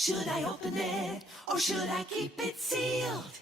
Should I open it or should I keep it sealed?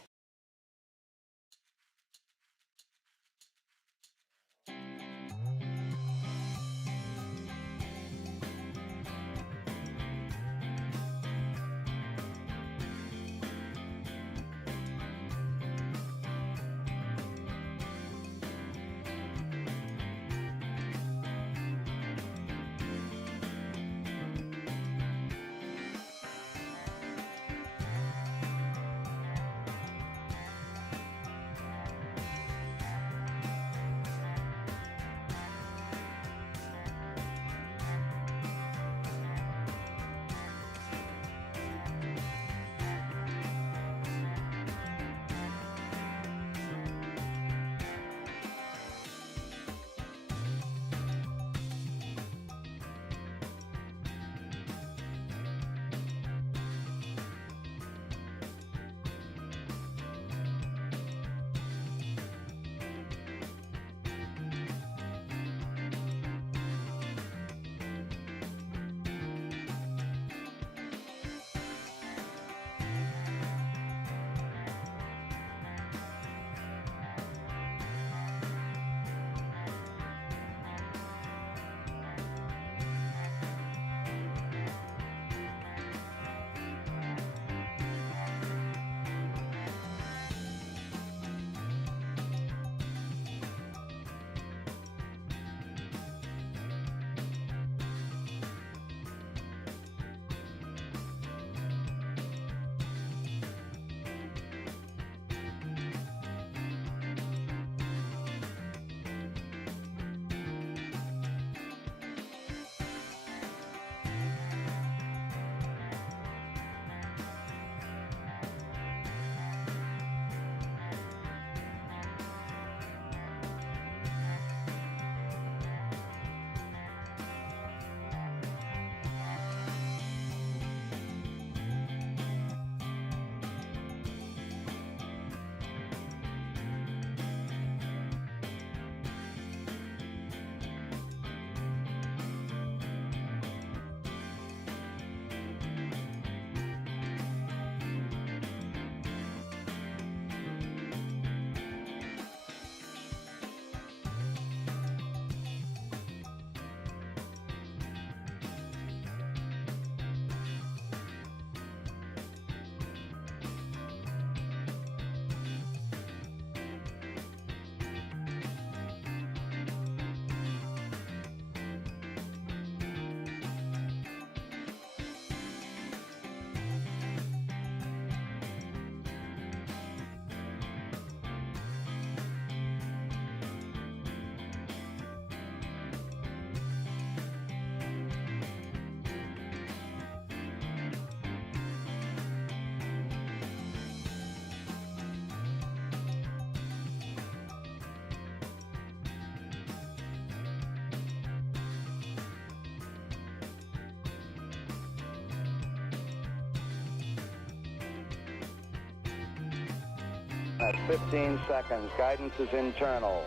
At 15 seconds, guidance is internal.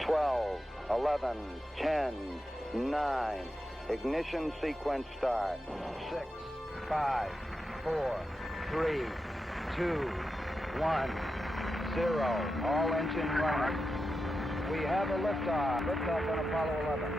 12, 11, 10, 9. Ignition sequence start. 6, 5, 4, 3, 2, 1, 0. All engine running. We have a liftoff. Liftoff on Apollo 11.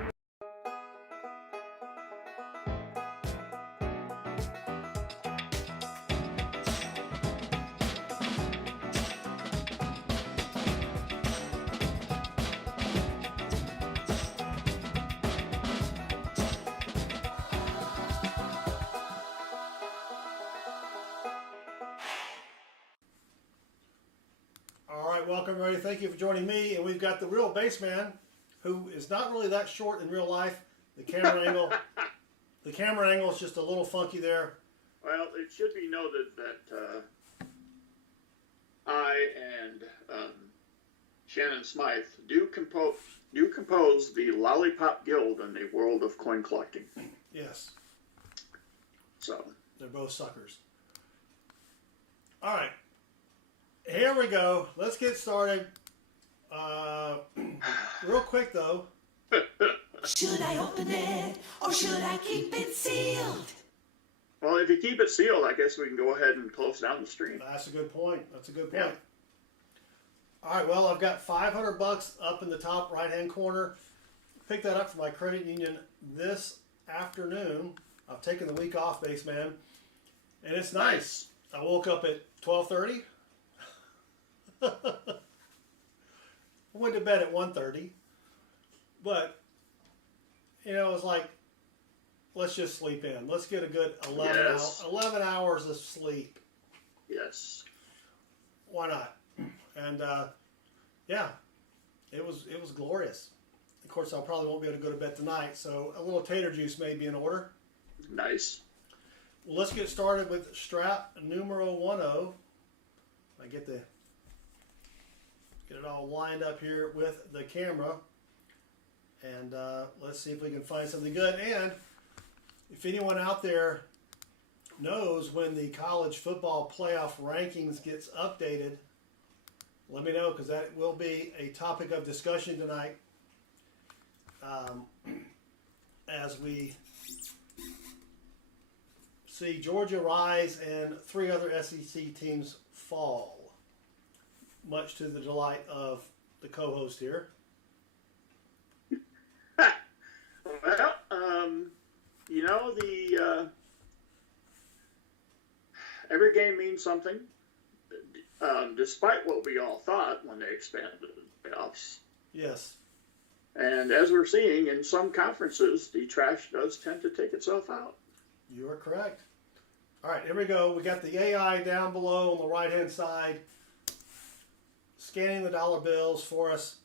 Welcome everybody, thank you for joining me, and we've got the real bassman, who is not really that short in real life. The camera angle is just a little funky there. Well, it should be noted that I and Shannon Smythe do compose the Lollipop Guild in the world of coin collecting. Yes. So they're both suckers. All right. Here we go. Let's get started. Real quick, though. Should I open it or should I keep it sealed? Well, if you keep it sealed, I guess we can go ahead and close down the stream. That's a good point. That's a good point. Yeah. All right, well, I've got $500 up in the top right-hand corner. Picked that up from my credit union this afternoon. I've taken the week off, base man, and it's nice. I woke up at 12:30. I went to bed at 1:30, but it was like, let's just sleep in. Let's get a good 11 hours of sleep. Yes. Why not? And yeah, it was glorious. Of course, I probably won't be able to go to bed tonight, so a little tater juice may be in order. Nice. Well, let's get started with strap numero 10. I get it all lined up here with the camera, and let's see if we can find something good. And if anyone out there knows when the college football playoff rankings gets updated, let me know, because that will be a topic of discussion tonight as we see Georgia rise and 3 other SEC teams fall, much to the delight of the co-host here. Well, every game means something, despite what we all thought when they expanded the playoffs. Yes. And as we're seeing in some conferences, the trash does tend to take itself out. You are correct. All right, here we go. We got the AI down below on the right-hand side, scanning the dollar bills for us.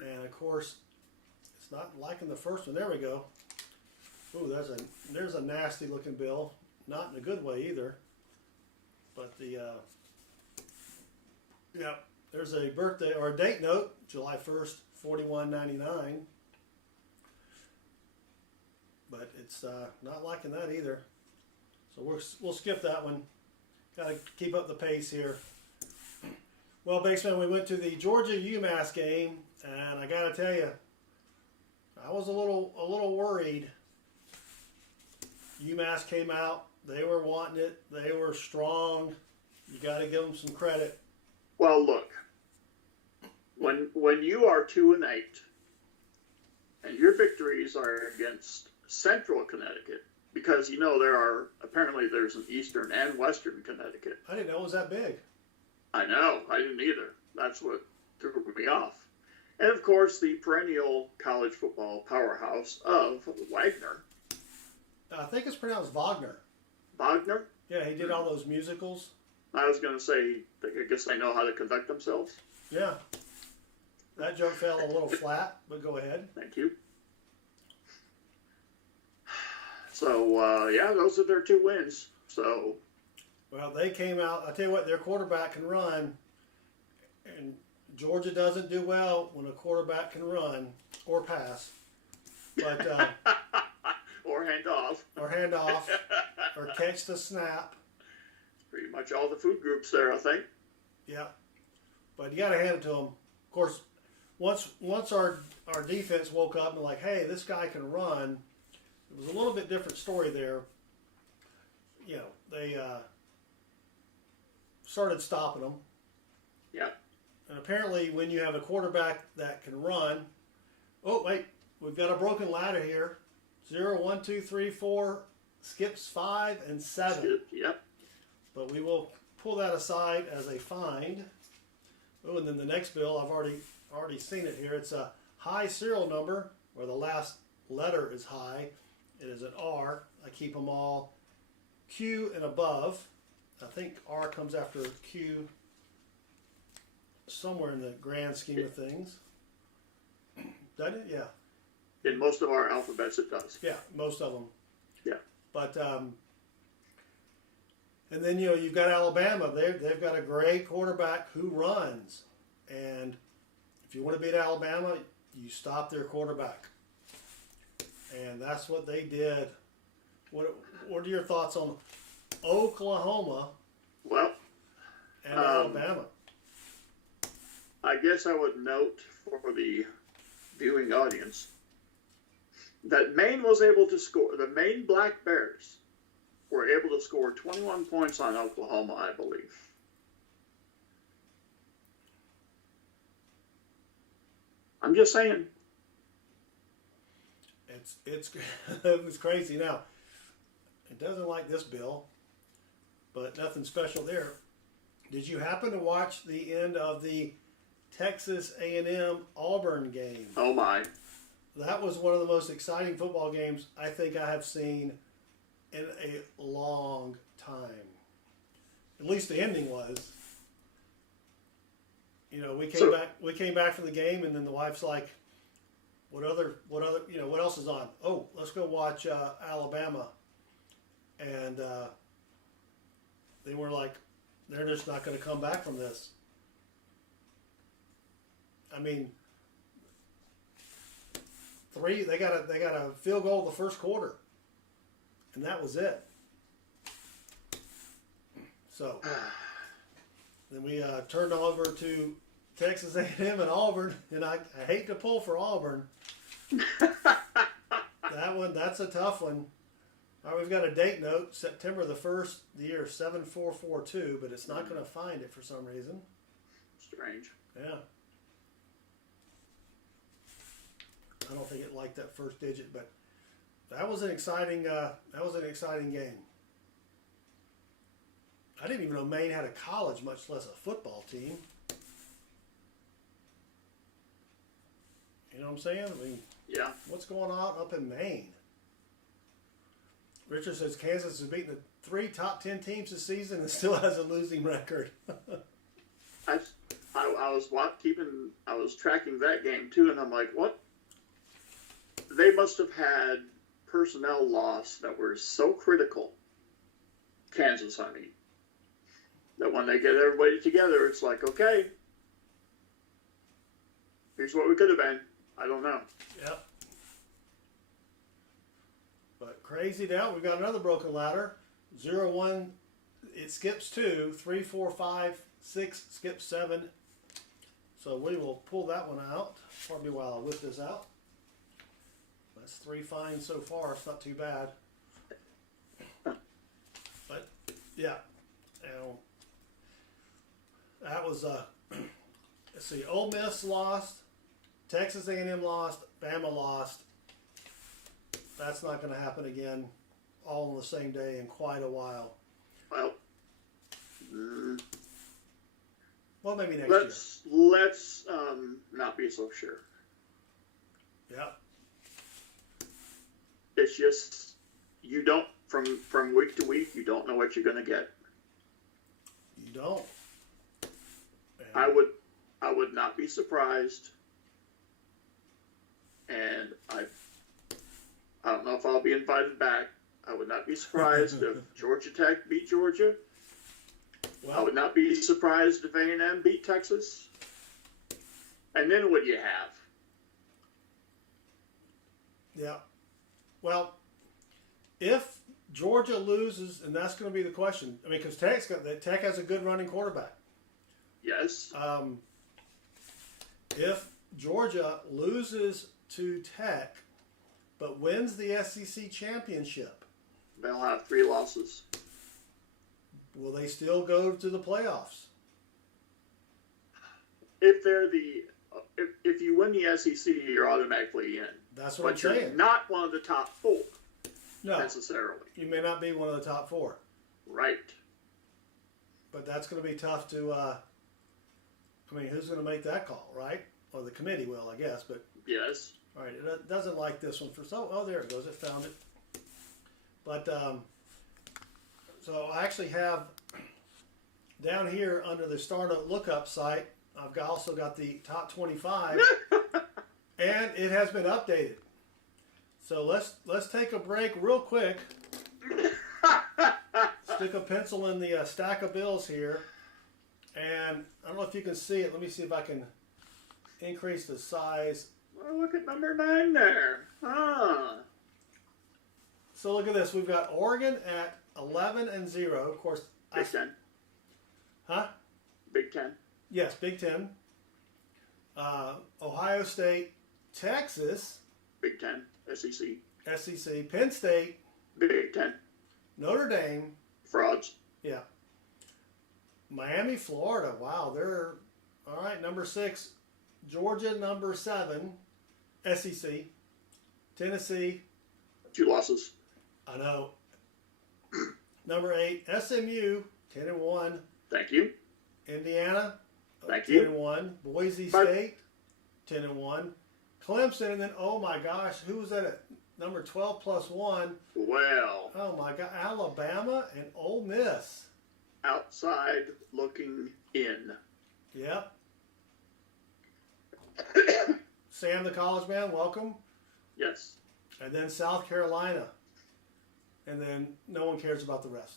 And, of course, it's not liking the first one. There we go. Ooh, there's a nasty-looking bill. Not in a good way either. But there's a birthday or a date note, July 1st, $41.99. But it's not liking that either. So we'll skip that one. Got to keep up the pace here. Well, Baseman, we went to the Georgia UMass game, and I got to tell you, I was a little worried. UMass came out. They were wanting it. They were strong. You got to give them some credit. Well, look, when you are 2-8, and your victories are against Central Connecticut, because there's an Eastern and Western Connecticut. I didn't know it was that big. I know, I didn't either. That's what threw me off. And of course, the perennial college football powerhouse of Wagner. I think it's pronounced Wagner. Wagner? Yeah, he did all those musicals. I was going to say, I guess they know how to conduct themselves. Yeah. That joke fell a little flat, but go ahead. Thank you. So, those are their 2 wins. So, well, they came out. I tell you what, their quarterback can run, and Georgia doesn't do well when a quarterback can run or pass. But or hand off. Or catch the snap. Pretty much all the food groups there, I think. Yeah. But you got to hand it to them. Of course, once our defense woke up and like, hey, this guy can run, it was a little bit different story there. They started stopping them. Yeah. And apparently when you have a quarterback that can run, oh, wait, we've got a broken ladder here. 0, 1, 2, 3, 4, skips 5 and 7. Yep. But we will pull that aside as a find. Oh, and then the next bill, I've already seen it here. It's a high serial number where the last letter is high. It is an R. I keep them all Q and above. I think R comes after Q somewhere in the grand scheme of things. Doesn't it? Yeah. In most of our alphabets, it does. Yeah, most of them. Yeah. But and then you've got Alabama. They've got a great quarterback who runs, and if you want to beat Alabama, you stop their quarterback, and that's what they did. What are your thoughts on Oklahoma? Well, and Alabama. I guess I would note for the viewing audience that Maine was able to score. The Maine Black Bears were able to score 21 points on Oklahoma, I believe. I'm just saying. It's it was crazy. Now, it doesn't like this bill, but nothing special there. Did you happen to watch the end of the Texas A&M Auburn game? Oh my! That was one of the most exciting football games I think I have seen in a long time. At least the ending was. You know, we came back from the game, and then the wife's like, what other, you know, what else is on? Oh, let's go watch Alabama. And they were like, they're just not going to come back from this. I mean, they got a field goal the first quarter, and that was it. So then we turned over to Texas A&M and Auburn, and I hate to pull for Auburn. That's a tough one. All right, we've got a date note, September the 1st, the year 7442, but it's not going to find it for some reason. Strange. Yeah. I don't think it liked that first digit, but that was an exciting game. I didn't even know Maine had a college, much less a football team. You know what I'm saying? I mean, yeah. What's going on up in Maine? Richard says Kansas has beaten the 3 top 10 teams this season and still has a losing record. I was tracking that game too, and I'm like, what? They must have had personnel loss that were so critical. Kansas, I mean, that when they get everybody together, it's like, okay, here's what we could have been. I don't know. Yep. But crazy down. We've got another broken ladder. 0, 1, it skips 2. 3, 4, 5, 6, skips 7. So we will pull that one out. Pardon me while I whip this out. That's 3 finds so far. It's not too bad. But, yeah. That was, let's see, Ole Miss lost. Texas A&M lost, Bama lost. That's not going to happen again, all on the same day in quite a while. Well, maybe next year. Let's not be so sure. Yeah. It's just you don't from week to week. You don't know what you're going to get. You don't. And I would not be surprised. And I don't know if I'll be invited back. I would not be surprised if Georgia Tech beat Georgia. Well, I would not be surprised if A&M beat Texas. And then what do you have? Yeah. Well, if Georgia loses, and that's going to be the question. I mean, because Tech has a good running quarterback. Yes. If Georgia loses to Tech, but wins the SEC championship, they'll have 3 losses. Will they still go to the playoffs? If they're if you win the SEC, you're automatically in. That's what I'm saying. saying. You're not one of the top 4 necessarily. You may not be one of the top 4. Right. But that's going to be tough to. I mean, who's going to make that call, right? Or the committee will, I guess. But yes. All right, it doesn't like this one for so. Oh, there it goes. It found it. But so I actually have down here under the Startup Lookup site. I've also got the top 25, and it has been updated. So let's take a break real quick. Stick a pencil in the stack of bills here, and I don't know if you can see it. Let me see if I can increase the size. Oh, look at number 9 there. Ah. So look at this. We've got Oregon at 11 and 0. Of course. Big 10. Huh? Big 10. Yes, Big 10. Ohio State, Texas. Big 10. SEC. SEC. Penn State. Big 10. Notre Dame. Frauds. Yeah. Miami, Florida. Wow, they're all right. Number 6, Georgia. Number 7, SEC. Tennessee. 2 losses. I know. Number 8, SMU. 10-1. Thank you. Indiana. Thank you. 10-1. Boise Bye. State. 10-1. Clemson, and then oh my gosh, who was that at number 12 plus 1? Well, Oh my God, Alabama and Ole Miss. outside looking in. Yep. Sam, the college man, welcome. Yes. And then South Carolina. And then no one cares about the rest.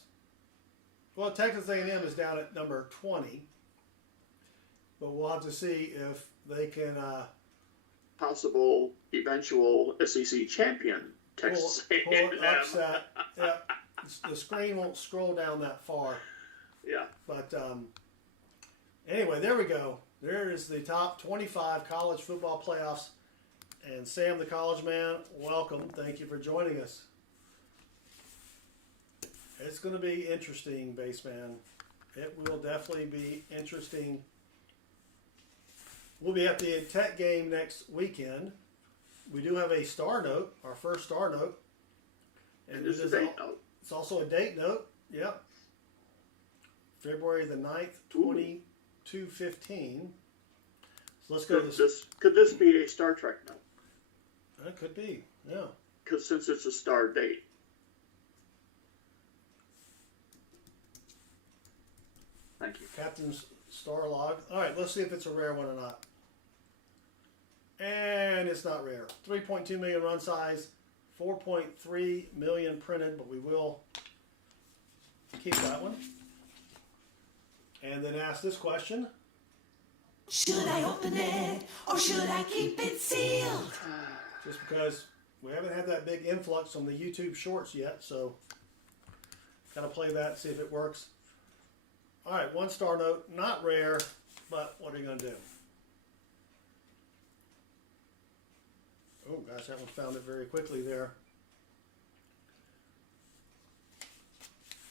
Well, Texas A&M is down at number 20. But we'll have to see if they can Possible eventual SEC champion, Texas pull A&M. upset. Yep. The screen won't scroll down that far. Yeah. But anyway, there we go. There is the top 25 college football playoffs. And Sam, the college man, welcome. Thank you for joining us. It's going to be interesting, Baseman. It will definitely be interesting. We'll be at the Tech game next weekend. We do have a star note, our first star note. And this is a date note. It's also a date note. Yep. February the 9th, 2215. So let's go to this. Could this be a Star Trek note? That could be, yeah. Because since it's a star date. Thank you. Captain's star log. All right, let's see if it's a rare one or not. And it's not rare. 3.2 million run size, 4.3 million printed, but we will keep that one. And then ask this question. Should I open it or should I keep it sealed? Just because we haven't had that big influx on the YouTube shorts yet, so gotta play that and see if it works. All right, 1 star note, not rare, but what are you gonna do? Oh gosh, that one found it very quickly there.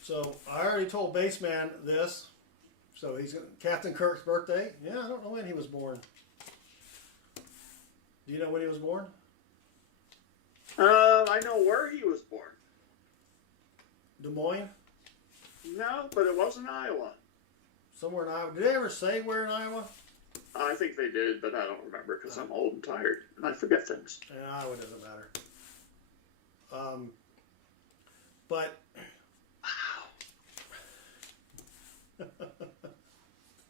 So I already told Baseman this. So he's Captain Kirk's birthday. Yeah, I don't know when he was born. Do you know when he was born? I know where he was born. Des Moines? No, but it was in Iowa. Somewhere in Iowa. Did they ever say where in Iowa? I think they did, but I don't remember because I'm old and tired and I forget things. Yeah, Iowa doesn't matter. But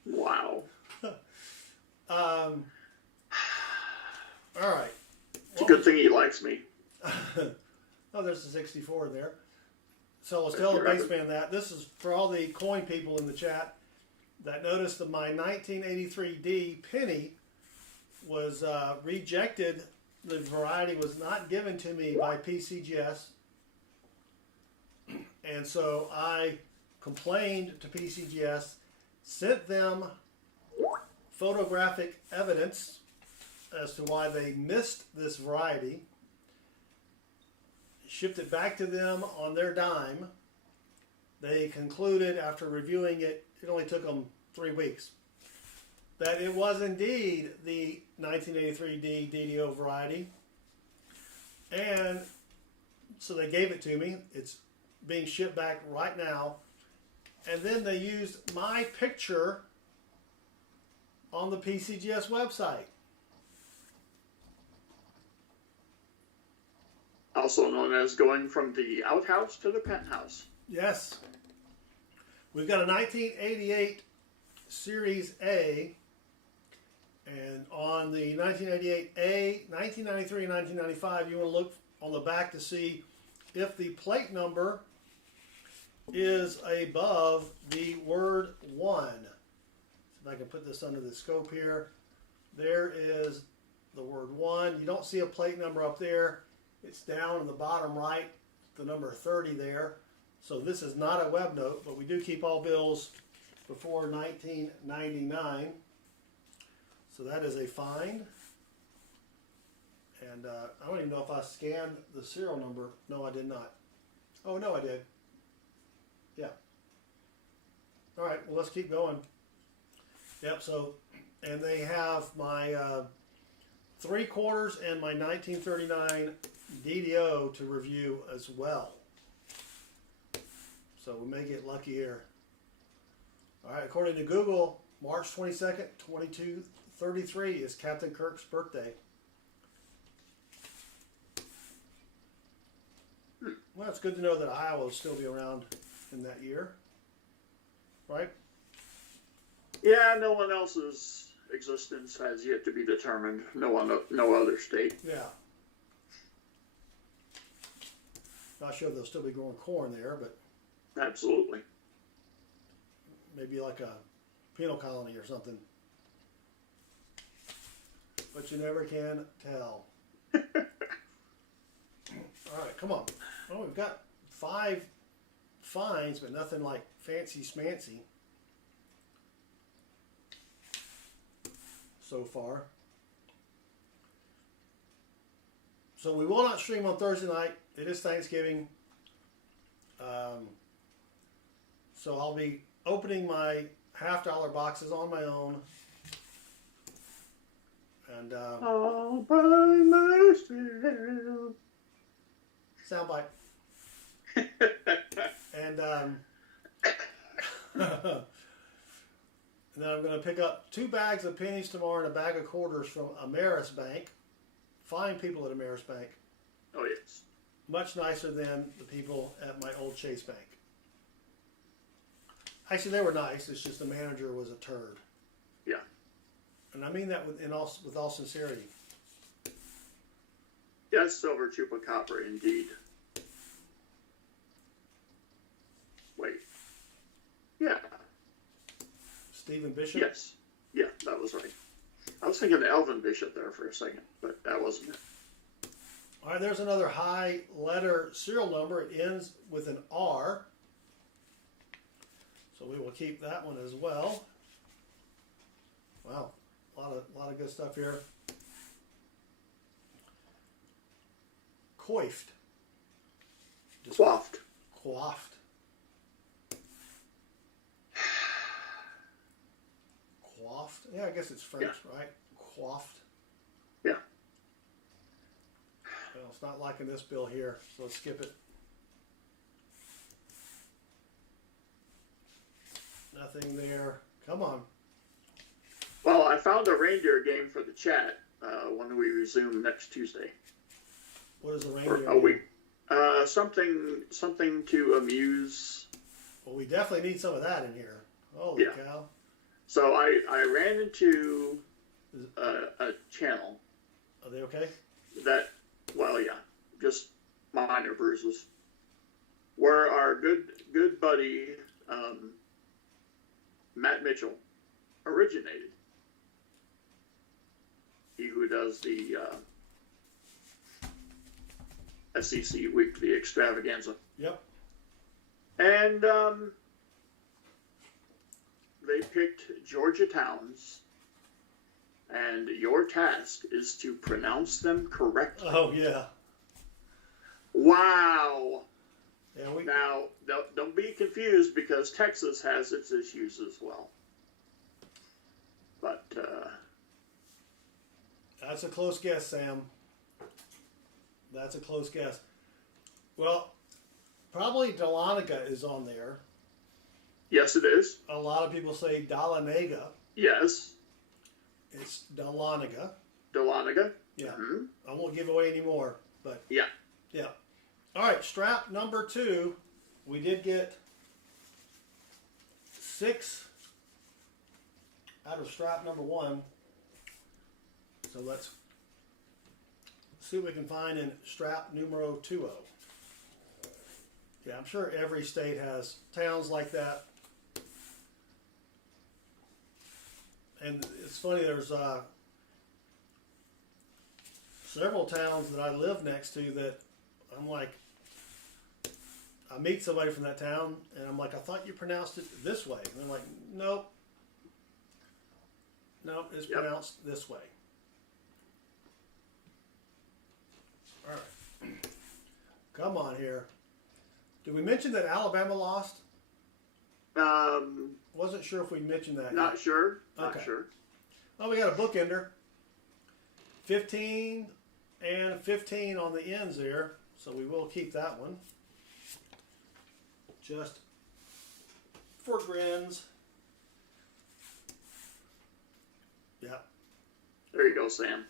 Wow. all right. It's a good thing he likes me. Oh, there's a 64 there. So let's tell the Baseman that. This is for all the coin people in the chat that noticed that my 1983D penny was rejected. The variety was not given to me by PCGS. And so I complained to PCGS, sent them photographic evidence as to why they missed this variety, shipped it back to them on their dime. They concluded after reviewing it, it only took them 3 weeks, that it was indeed the 1983D DDO variety. And so they gave it to me. It's being shipped back right now. And then they used my picture on the PCGS website. Also known as going from the outhouse to the penthouse. Yes. We've got a 1988 Series A. And on the 1988A, 1993, and 1995, you want to look on the back to see if the plate number is above the word 1. If I can put this under the scope here. There is the word 1. You don't see a plate number up there. It's down in the bottom right, the number 30 there. So this is not a web note, but we do keep all bills before 1999. So that is a find. And I don't even know if I scanned the serial number. No, I did not. Oh, no, I did. All right, well, let's keep going. Yep, so, and they have my 3/4 and my 1939 DDO to review as well. So we may get lucky here. All right, according to Google, March 22nd, 2233 is Captain Kirk's birthday. Well, it's good to know that Iowa will still be around in that year, right? Yeah, no one else's existence has yet to be determined. No other state. Yeah. Not sure they'll still be growing corn there, but Absolutely. maybe like a penal colony or something. But you never can tell. All right, come on. Oh, we've got 5 finds, but nothing like fancy schmancy so far. So we will not stream on Thursday night. It is Thanksgiving. So I'll be opening my $half-dollar boxes on my own. And All by myself. soundbite. And and then I'm going to pick up 2 bags of pennies tomorrow and a bag of quarters from Ameris Bank. Fine people at Ameris Bank. Oh, yes. Much nicer than the people at my old Chase Bank. Actually, they were nice. It's just the manager was a turd. Yeah. And I mean that with all sincerity. Yes, silver chupacabra, indeed. Wait. Yeah. Stephen Bishop? Yes. Yeah, that was right. I was thinking Elvin Bishop there for a second, but that wasn't it. All right, there's another high letter serial number. It ends with an R. So we will keep that one as well. Wow, a lot of good stuff here. Coiffed. Just Quaffed. Coiffed. Coiffed? Yeah, I guess it's French, right? Coiffed. Yeah. Well, it's not liking this bill here, so let's skip it. Nothing there. Come on. Well, I found a reindeer game for the chat when we resume next Tuesday. What is a Or reindeer? a week. Something to amuse. Well, we definitely need some of that in here. Holy Yeah. cow. So I ran into a channel Are they okay? that, well, yeah, just minor bruises, where our good buddy Matt Mitchell originated. He who does the SEC Weekly Extravaganza. Yep. And they picked Georgia towns, and your task is to pronounce them correctly. Oh, yeah. Wow. Yeah, Now, don't be confused, because Texas has its issues as well. But, that's a close guess, Sam. That's a close guess. Well, probably Dahlonega is on there. yes, it is. A lot of people say Dahlonega. Yes. It's Dahlonega. Dahlonega. Yeah. Mm-hmm. I won't give away any more, but Yeah. yeah. All right, strap number 2. We did get 6 out of strap number 1. So let's see what we can find in strap numero 20. Yeah, I'm sure every state has towns like that. And it's funny, there's several towns that I live next to that I'm like, I meet somebody from that town and I'm like, I thought you pronounced it this way. And they're like, nope. Nope, it's pronounced this way. All right. Come on here. Did we mention that Alabama lost? Wasn't sure if we mentioned that. Not yet. sure. Not Okay. sure. Oh, we got a bookender. 15 and 15 on the ends there, so we will keep that one. Just for grins. Yeah. There you go, Sam.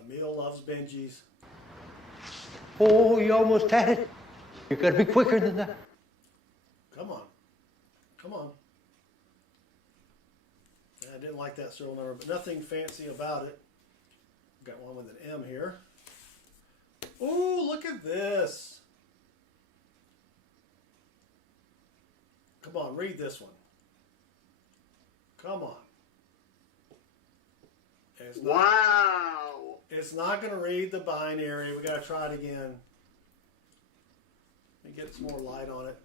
Emil loves Benjis. Oh, you almost had it. You gotta be quicker than that. Come on. Come on. I didn't like that serial number, but nothing fancy about it. Got one with an M here. Oh, look at this. Come on, read this one. Come on. It's not, Wow. it's not going to read the binary. We got to try it again. Let me get some more light on it.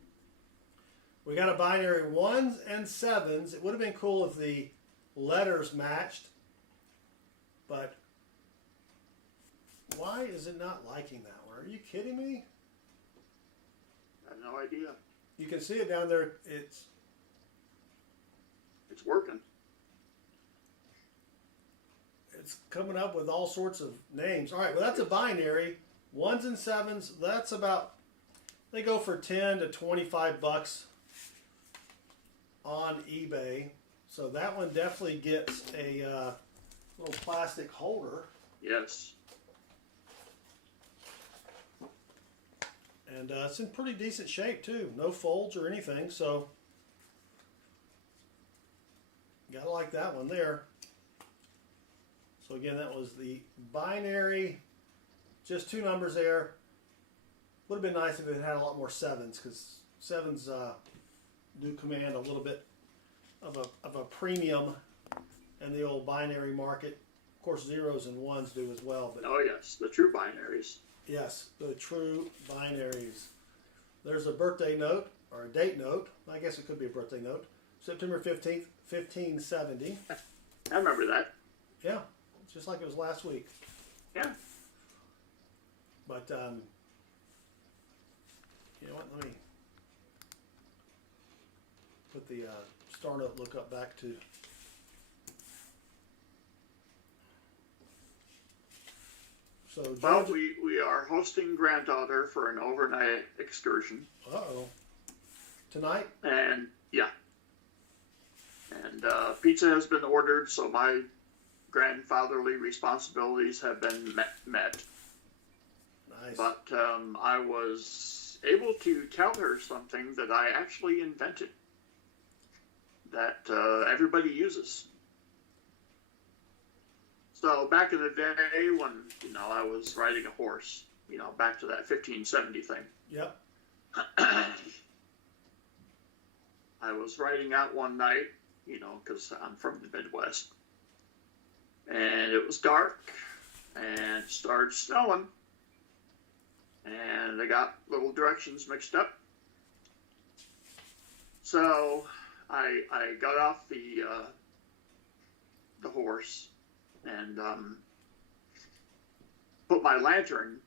We got a binary 1s and 7s. It would have been cool if the letters matched, but why is it not liking that one? Are you kidding me? I have no idea. You can see it down there. It's working. coming up with all sorts of names. All right, well, that's a binary. 1s and 7s, that's about, they go for 10 to 25 bucks on eBay. So that one definitely gets a little plastic holder. Yes. And it's in pretty decent shape too. No folds or anything, so gotta like that one there. So again, that was the binary, just 2 numbers there. Would have been nice if it had a lot more 7s, because 7s do command a little bit of a premium in the old binary market. Of course, 0s and 1s do as well, but Oh, yes. The true binaries. yes, the true binaries. There's a birthday note, or a date note. I guess it could be a birthday note. September 15th, 1570. I remember that. Yeah, just like it was last week. Yeah. But, you know what, let me put the star note look up back to. So, Well, Georgia, we are hosting granddaughter for an overnight excursion. uh-oh. Tonight? And, yeah. And pizza has been ordered, so my grandfatherly responsibilities have been met. Nice. But I was able to tell her something that I actually invented that everybody uses. So back in the day when, I was riding a horse, back to that 1570 thing. Yep. I was riding out one night, because I'm from the Midwest. And it was dark and it started snowing. And I got little directions mixed up. So I got off the horse and put my lantern,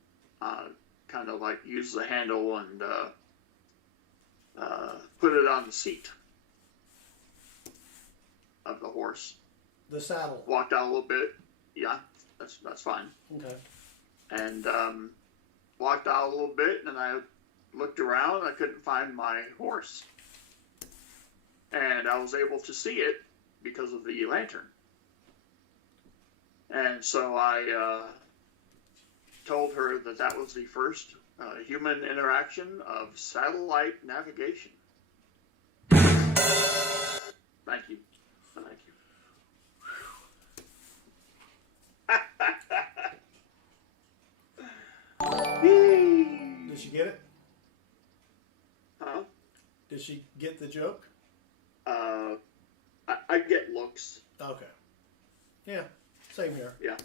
kind of like use the handle and put it on the seat of the horse. The saddle. Walked out a little bit. Yeah, that's fine. Okay. And walked out a little bit, and I looked around, and I couldn't find my horse. And I was able to see it because of the lantern. And so I told her that that was the first human interaction of satellite navigation. Thank you. Thank you. Did she get it? Huh? Did she get the joke? I get looks. Okay. Yeah, same here. Yeah.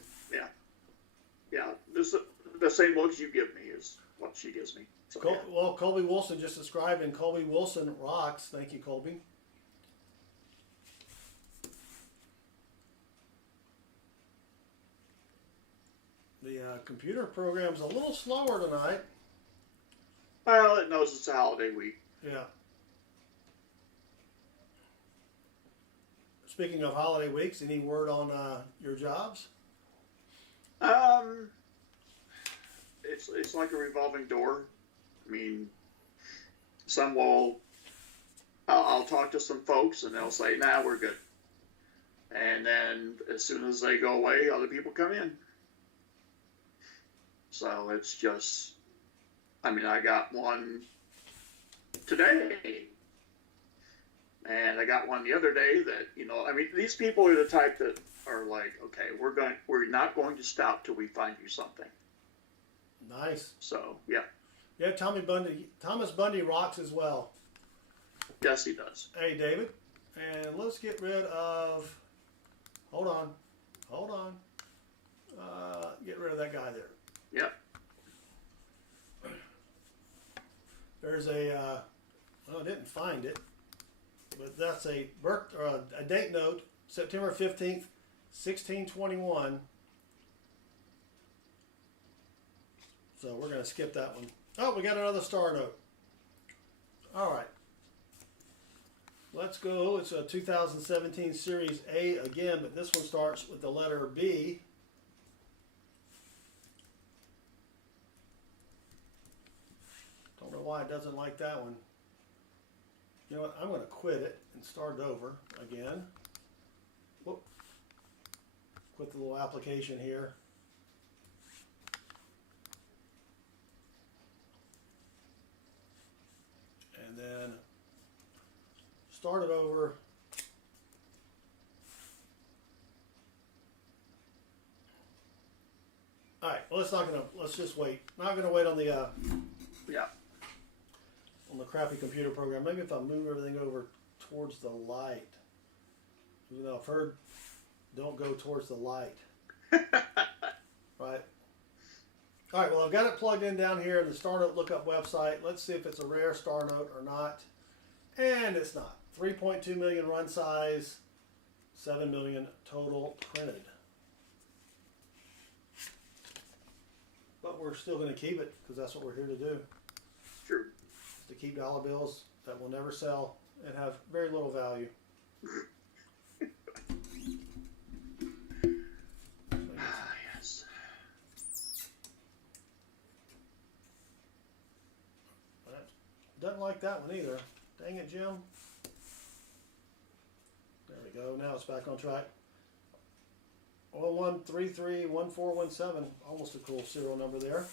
The same looks you give me is what she gives me. So, yeah. Well, Colby Wilson just described, and Colby Wilson rocks. Thank you, Colby. The computer program's a little slower tonight. Well, it knows it's a holiday week. Yeah. Speaking of holiday weeks, any word on your jobs? It's like a revolving door. I mean, some will. I'll talk to some folks and they'll say, "Nah, we're good." And then as soon as they go away, other people come in. So it's just. I mean, I got one today. And I got one the other day that, I mean, these people are the type that are like, okay, we're not going to stop till we find you something. Nice. So, yeah. Yeah, Thomas Bundy rocks as well. Yes, he does. Hey, David, and let's get rid of, hold on. Get rid of that guy there. Yep. There's I didn't find it. But that's a date note, September 15th, 1621. So we're going to skip that one. Oh, we got another star note. All right. Let's go. It's a 2017 Series A again, but this one starts with the letter B. Don't know why it doesn't like that one. You know what? I'm going to quit it and start it over again. Whoop. Quit the little application here. And then start it over. All right. Well, let's just wait. Not going to wait on the Yeah. on the crappy computer program. Maybe if I move everything over towards the light. Even though I've heard don't go towards the light. Right. All right, well, I've got it plugged in down here in the Starnote Lookup website. Let's see if it's a rare Starnote or not. And it's not. 3.2 million run size, 7 million total printed. But we're still going to keep it because that's what we're here to do. Sure. To keep dollar bills that will never sell and have very little value. Yes. Doesn't like that one either. Dang it, Jim. There we go. Now it's back on track. 11331417. Almost a cool serial number there.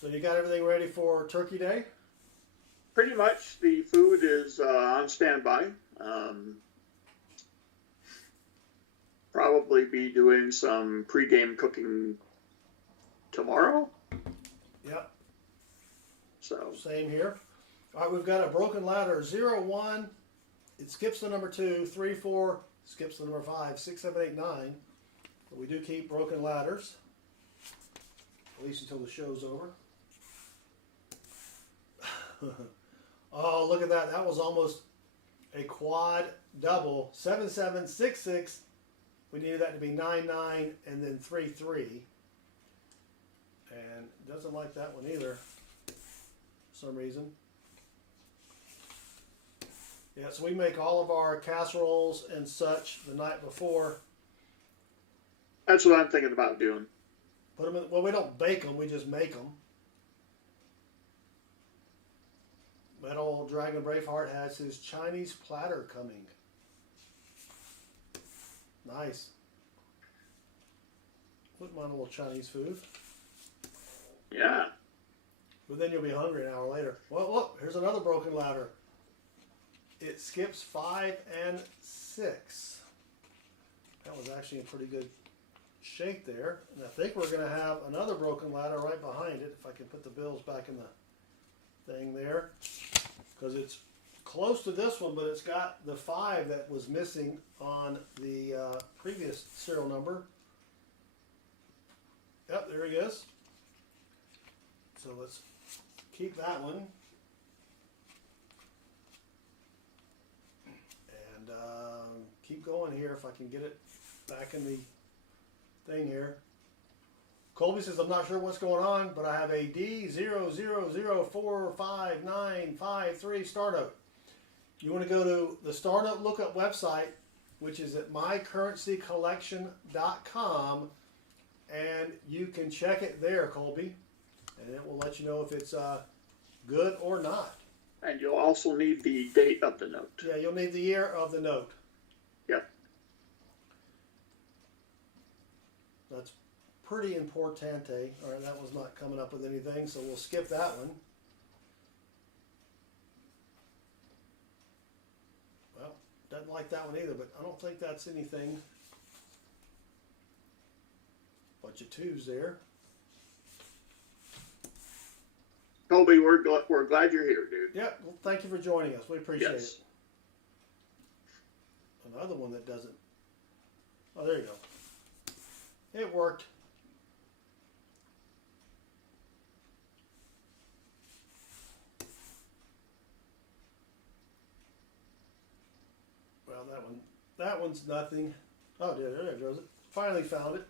So you got everything ready for Turkey Day? Pretty much the food is on standby. Probably be doing some pre-game cooking tomorrow. Yep. So Same here. All right, we've got a broken ladder. 0, 1. It skips the number 2. 3, 4. Skips the number 5. 6, 7, 8, 9. But we do keep broken ladders. At least until the show's over. Oh, look at that. That was almost a quad double. 7, 7, 6, 6. We needed that to be 9, 9, and then 3, 3. And doesn't like that one either for some reason. Yeah, so we make all of our casseroles and such the night before. that's what I'm thinking about doing. Put them in, well, we don't bake them, we just make them. Metal Dragon Braveheart has his Chinese platter coming. Nice. Wouldn't mind a little Chinese food. Yeah. But then you'll be hungry an hour later. Well, look, here's another broken ladder. It skips 5 and 6. That was actually in pretty good shape there. And I think we're going to have another broken ladder right behind it, if I can put the bills back in the thing there. Because it's close to this one, but it's got the 5 that was missing on the previous serial number. Yep, there he is. So let's keep that one. And keep going here if I can get it back in the thing here. Colby says, I'm not sure what's going on, but I have a D00045953 star note. You want to go to the star note lookup website, which is at mycurrencycollection.com, and you can check it there, Colby, and it will let you know if it's good or not. And you'll also need the date of the note. Yeah, you'll need the year of the note. Yep. That's pretty importante. All right, that was not coming up with anything, so we'll skip that one. Well, doesn't like that one either, but I don't think that's anything. Bunch of twos there. Colby, we're glad you're here, dude. Yeah, well, thank you for joining us. We appreciate Yes. it. Another one that doesn't. Oh, there you go. It worked. Well, that one's nothing. Oh, there it goes. Finally found it.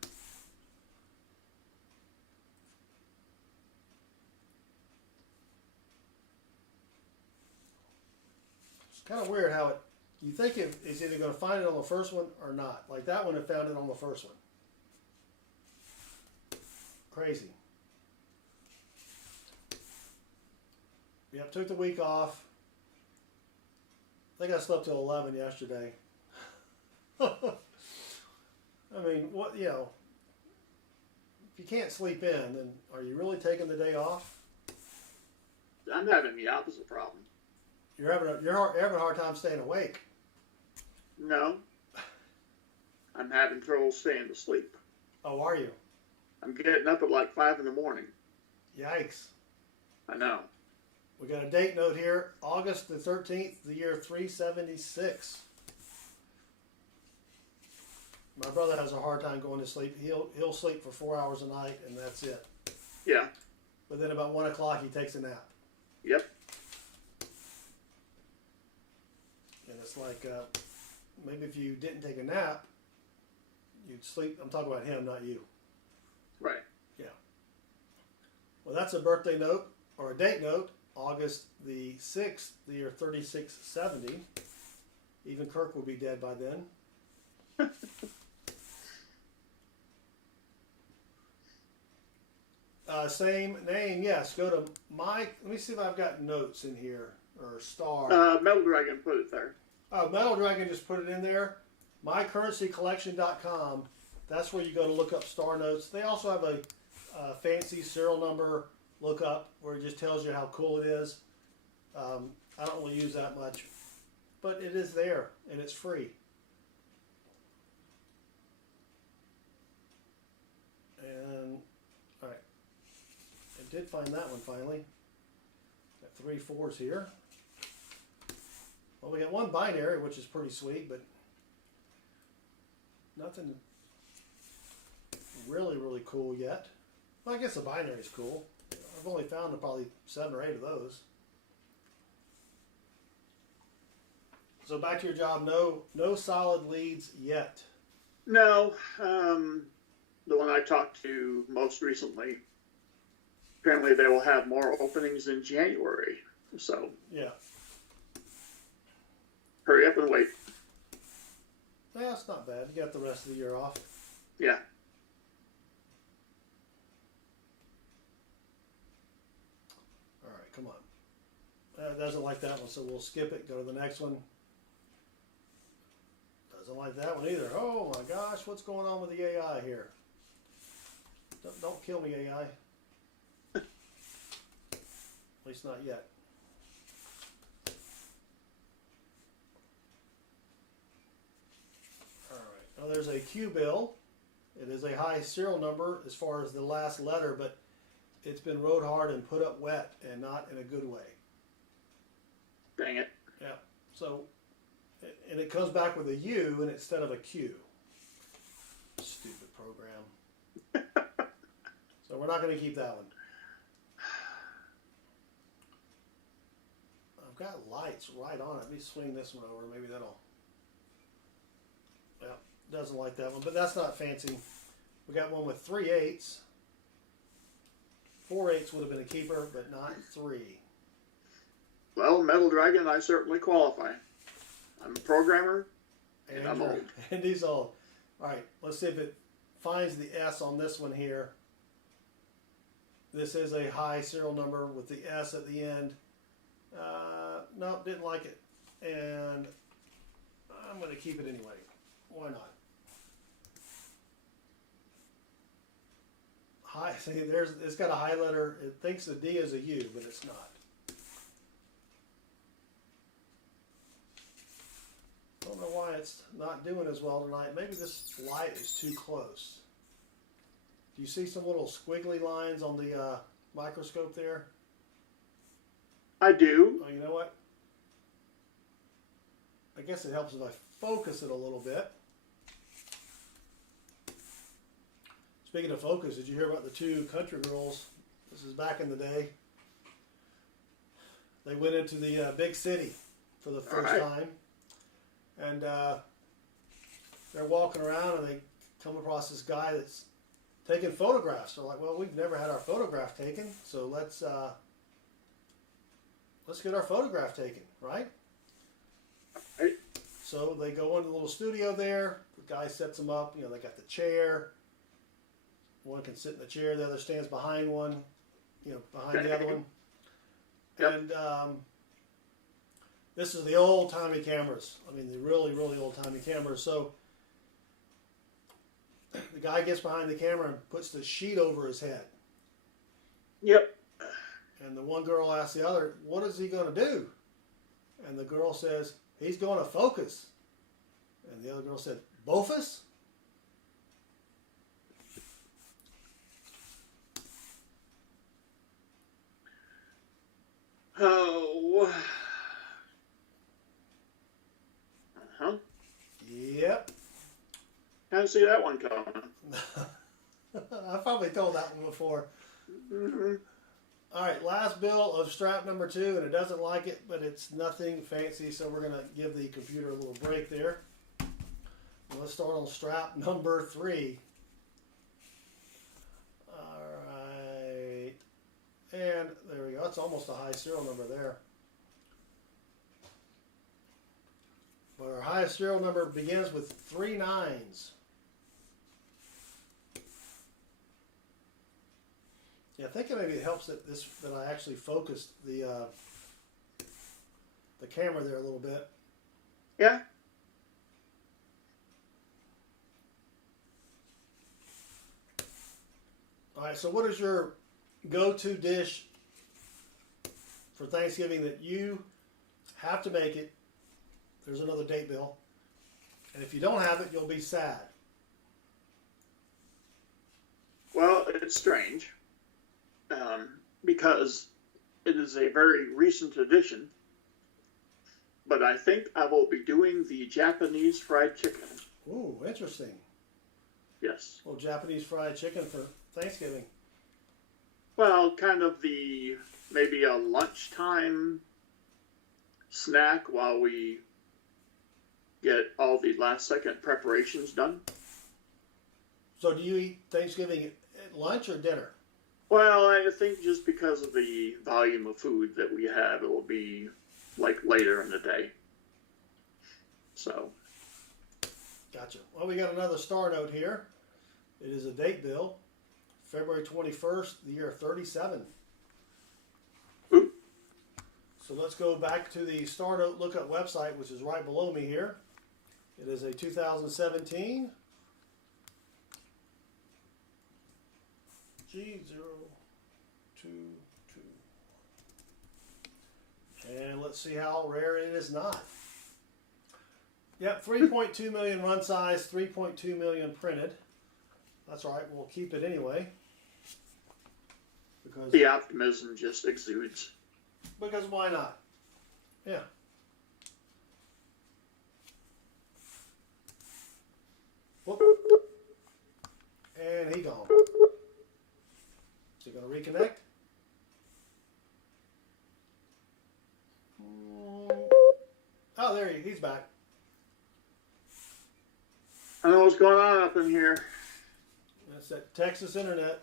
It's kind of weird how you think it's either going to find it on the first one or not. Like that one, it found it on the first one. Crazy. Yep, took the week off. I think I slept till 11 yesterday. I mean, what, you know, if you can't sleep in, then are you really taking the day off? I'm having the opposite problem. You're having a hard time staying awake. No. I'm having trouble staying asleep. Oh, are you? I'm getting up at like 5 in the morning. Yikes. I know. We got a date note here, August the 13th, the year 376. My brother has a hard time going to sleep. He'll sleep for 4 hours a night, and that's it. Yeah. But then about 1 o'clock, he takes a nap. Yep. And it's like, maybe if you didn't take a nap, you'd sleep. I'm talking about him, not you. Right. Yeah. Well, that's a birthday note, or a date note, August the 6th, the year 3670. Even Kirk will be dead by then. Same name, yes. Go to let me see if I've got notes in here, or star. Metal Dragon put it there. Oh, Metal Dragon just put it in there. mycurrencycollection.com. That's where you go to look up star notes. They also have a fancy serial number lookup where it just tells you how cool it is. I don't really use that much, but it is there and it's free. And all right, I did find that one finally. Got 3 4s here. Well, we got one binary, which is pretty sweet, but nothing really cool yet. Well, I guess the binary is cool. I've only found probably 7 or 8 of those. So back to your job. No solid leads yet. No. The one I talked to most recently, apparently they will have more openings in January. So Yeah. hurry up and wait. Yeah, it's not bad. You got the rest of the year off. Yeah. All right, come on. It doesn't like that one, so we'll skip it. Go to the next one. Doesn't like that one either. Oh my gosh, what's going on with the AI here? Don't kill me, AI. At least not yet. All right. Now there's a Q bill. It is a high serial number as far as the last letter, but it's been rode hard and put up wet and not in a good way. Dang it. Yeah. So, and it comes back with a U and instead of a Q. Stupid program. So we're not going to keep that one. I've got lights right on it. Let me swing this one over. Maybe that'll. Yeah, doesn't like that one, but that's not fancy. We got one with 3 eighths. 4 eighths would have been a keeper, but not 3. Well, Metal Dragon, I certainly qualify. I'm a programmer, and I'm old. And he's old. All right, let's see if it finds the S on this one here. This is a high serial number with the S at the end. Nope, didn't like it. And I'm going to keep it anyway. Why not? High, see, it's got a high letter. It thinks the D is a U, but it's not. I don't know why it's not doing as well tonight. Maybe this light is too close. Do you see some little squiggly lines on the microscope there? I do. Oh, you know what? I guess it helps if I focus it a little bit. Speaking of focus, did you hear about the 2 country girls? This is back in the day. They went into the big city for the first time. And they're walking around and they come across this guy that's taking photographs. They're like, well, we've never had our photograph taken, so let's get our photograph taken, right? Right. So they go into the little studio there. The guy sets them up. You know, they got the chair. One can sit in the chair. The other stands behind one. You know, behind the other one. Yep. And this is the old-timey cameras. I mean, the really, really old-timey cameras. So the guy gets behind the camera and puts the sheet over his head. Yep. And the one girl asks the other, what is he going to do? And the girl says, he's going to focus. And the other girl said, Bofus? Oh. Uh-huh. Yep. Can't see that one coming. I've probably told that one before. Mm-hmm. All right, last bill of strap number 2, and it doesn't like it, but it's nothing fancy, so we're going to give the computer a little break there. And let's start on strap number 3. All right. And there we go. It's almost a high serial number there. But our highest serial number begins with 3 9s. Yeah, I think maybe it helps that I actually focused the camera there a little bit. Yeah. All right, so what is your go-to dish for Thanksgiving that you have to make it? There's another date bill. And if you don't have it, you'll be sad. Well, it's strange. Because it is a very recent addition. But I think I will be doing the Japanese fried chicken. Ooh, interesting. Yes. Well, Japanese fried chicken for Thanksgiving. Well, kind of maybe a lunchtime snack while we get all the last second preparations done. So do you eat Thanksgiving at lunch or dinner? Well, I think just because of the volume of food that we have, it will be like later in the day. So. Gotcha. Well, we got another star note here. It is a date bill, February 21st, the year 37. Ooh. So let's go back to the Star Note Lookup website, which is right below me here. It is a 2017 G022. And let's see how rare it is not. Yep, 3.2 million run size, 3.2 million printed. That's all right, we'll keep it anyway. Because The optimism just exudes. Because why not? Yeah. Whoop. And he gone. Is he going to reconnect? Oh, there he's back. I don't know what's going on up in here. It's that Texas internet.